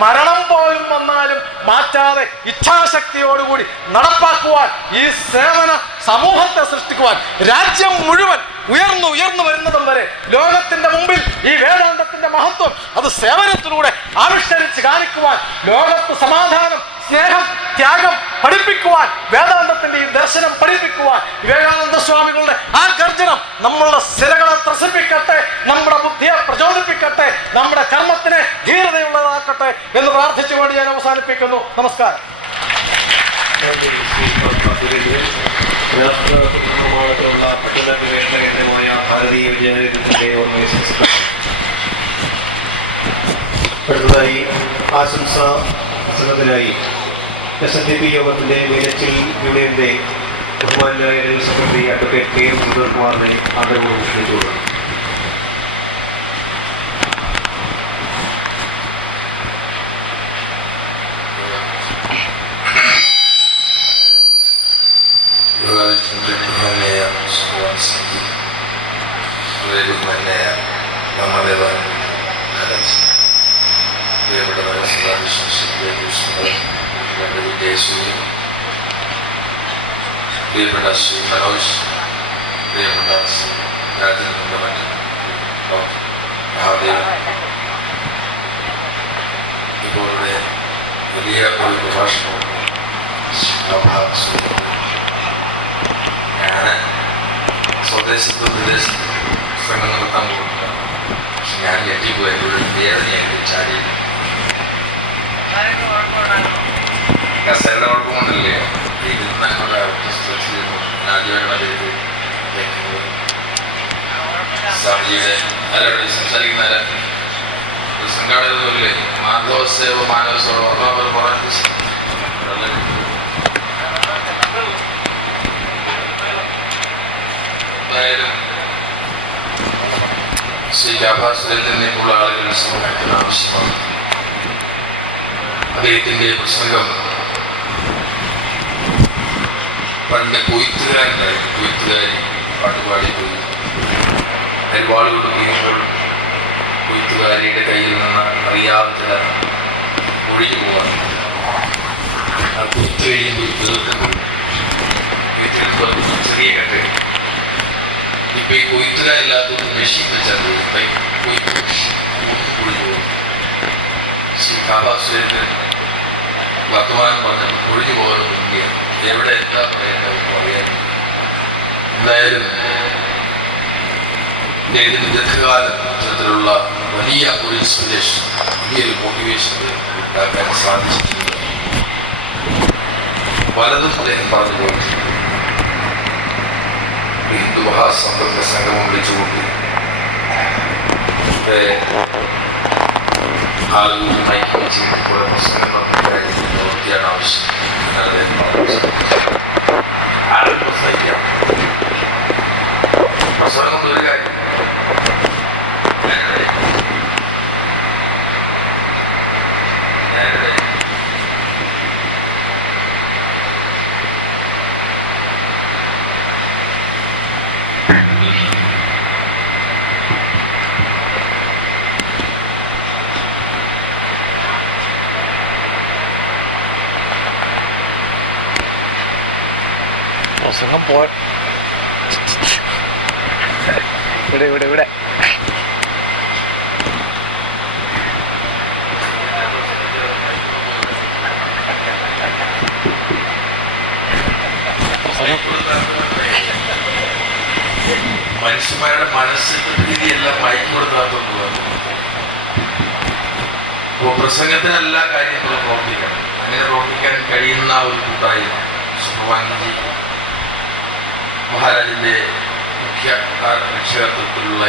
മരണം പോലും വന്നാലും മാറ്റാതെ ഇച്ഛാശക്തിയോടുകൂടി നടപ്പാക്കുവാൻ, ഈ സേവന സമൂഹത്തെ സൃഷ്ടിക്കുവാൻ, രാജ്യം മുഴുവൻ ഉയർന്നു വരുന്നതും വരെ ലോകത്തിന്റെ മുമ്പിൽ ഈ വേദാന്തത്തിന്റെ മഹത്വം അത് സേവനത്തിലൂടെ ആവിഷ്കരിച്ച് കാണിക്കുവാൻ, ലോകത്ത് സമാധാനം, സ്നേഹം, ത്യാഗം പഠിപ്പിക്കുവാൻ, വേദാന്തത്തിന്റെ ഈ ദർശനം പഠിപ്പിക്കുവാൻ വിവേകാനന്ദ സ്വാമികളുടെ ആ ഗർജനം നമ്മളുടെ സ്ഥിരകളെ ത്രസിപ്പിക്കട്ടെ, നമ്മുടെ ബുദ്ധിയെ പ്രചോദിപ്പിക്കട്ടെ, നമ്മുടെ കർമ്മത്തിനെ ധീരതയുള്ളതാക്കട്ടെ എന്ന് പ്രാർത്ഥിച്ചുകൊണ്ട് ഞാൻ അവസാനിപ്പിക്കുന്നു. നമസ്കാരം. രാഷ്ട്രനിർമ്മാണത്തിലുള്ള പഠന ഗവേഷണ കേന്ദ്രമായ ഭാരതീയ വിദ്യാലയത്തിന്റെ അടുത്തതായി ആശംസ പ്രസംഗത്തിനായി SNDP യോഗത്തിന്റെ മീനച്ചിൽ യൂണിയന്റെ ബഹുമാനായ general secretary advocate K M സുന്ദർകുമാറിനെ ആദരവോടെ ക്ഷണിച്ചുകൊള്ളുന്നു. പ്രിയപ്പെട്ട ശ്രീ മനോജ്, പ്രിയപ്പെട്ട ശ്രീ രാജേന്ദ്രന്റെ മറ്റൻ ഡോക്ടർ മഹാദേവൻ, ഇപ്പോൾ ഇവിടെ വലിയ ഒരു പ്രഭാഷണവും ഞാൻ സ്വദേശത്തും വിദേശത്തും പുസ്തകം നടത്താൻ പോകുന്നില്ല. പക്ഷെ ഞാൻ ഞെട്ടിപ്പോയി, ഒരു വേദനയായിട്ട് ചാടി. കസേരയുടെ കുഴപ്പമൊന്നുമില്ലേ? ഇരുന്ന് ഞങ്ങളുടെ ആദ്യമായിട്ടാണ് ഇത് വയ്ക്കുന്നത്. സ്വാമിജിയുടെ ആരോടെ സംസാരിക്കുന്ന സംഘാടകല്ലേ മാധവസേവ മാനവസേവ ഓർമ്മ പറഞ്ഞു. എന്തായാലും ശ്രീ ഗാഭാസുരത്തിനുള്ള ആളുകൾ സമൂഹത്തിന് ആവശ്യമാണ്. അദ്ദേഹത്തിന്റെ പ്രസംഗം പണ്ട് കൊയ്ത്തുകാരുണ്ടായിരുന്നു. കൊയ്ത്തുകാരി പാട്ടുപാടി പോയി നെൽവാള് കൊടുക്കുമ്പോൾ കൊയ്ത്തുകാരിയുടെ കയ്യിൽ നിന്ന് അറിയാതെ ഒഴിഞ്ഞു പോകാൻ ആ കൊയ്ത്ത് കഴിയുമ്പോൾ തീർക്കുമ്പോൾ ചെറിയ കെട്ട്. ഇപ്പൊ ഈ കൊയ്ത്തുകാരില്ലാത്തത് മെഷീൻ വെച്ചാൽ കൊയ്ത്ത് ഒഴിഞ്ഞു പോകും. ശ്രീ കാഭാസുരത്തിന് വർത്തമാനം പറഞ്ഞപ്പോൾ ഒഴിഞ്ഞു പോകാൻ ഇന്ത്യ എവിടെ എന്താ പറയേണ്ടത് അറിയാൻ. എന്തായാലും ഇതിന് ദീർഘകാലം ഇത്തരത്തിലുള്ള വലിയ ഒരു ഇൻസ്പിറേഷൻ, വലിയൊരു മോട്ടിവേഷൻ ഉണ്ടാക്കാൻ സാധിച്ചിട്ടുണ്ട്. പലതും അദ്ദേഹം പറഞ്ഞു പോയിട്ടുണ്ട്. ഹിന്ദു മഹാസമ്പർക്ക സംഗമം വിളിച്ചുകൊണ്ട് ആളുകളുമായി കുറെ പ്രശ്നങ്ങൾ പ്രവൃത്തിയാണ് ആവശ്യം. ആരും പ്രസംഗിക്കാം. പ്രസംഗം കൊണ്ട് ഒരു കാര്യം പ്രസംഗം പോ ഇവിടെ പ്രസംഗം മനുഷ്യന്മാരുടെ മനസ്സിൽ രീതിയെല്ലാം മയക്കി കൊടുക്കാത്തതുകൊണ്ട് അപ്പോൾ പ്രസംഗത്തിനെല്ലാ കാര്യങ്ങളും പ്രവർത്തിക്കണം. അങ്ങനെ പ്രവർത്തിക്കാൻ കഴിയുന്ന ഒരു കൂട്ടായ്മ സുബ്രഹ്മണ്യജി മഹാരാജിൻ്റെ മുഖ്യ രക്ഷകർത്തൃത്വത്തിലുള്ള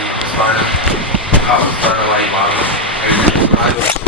ഈ പ്രസ്ഥാനമായി മാറും കഴിഞ്ഞ 4 വർഷം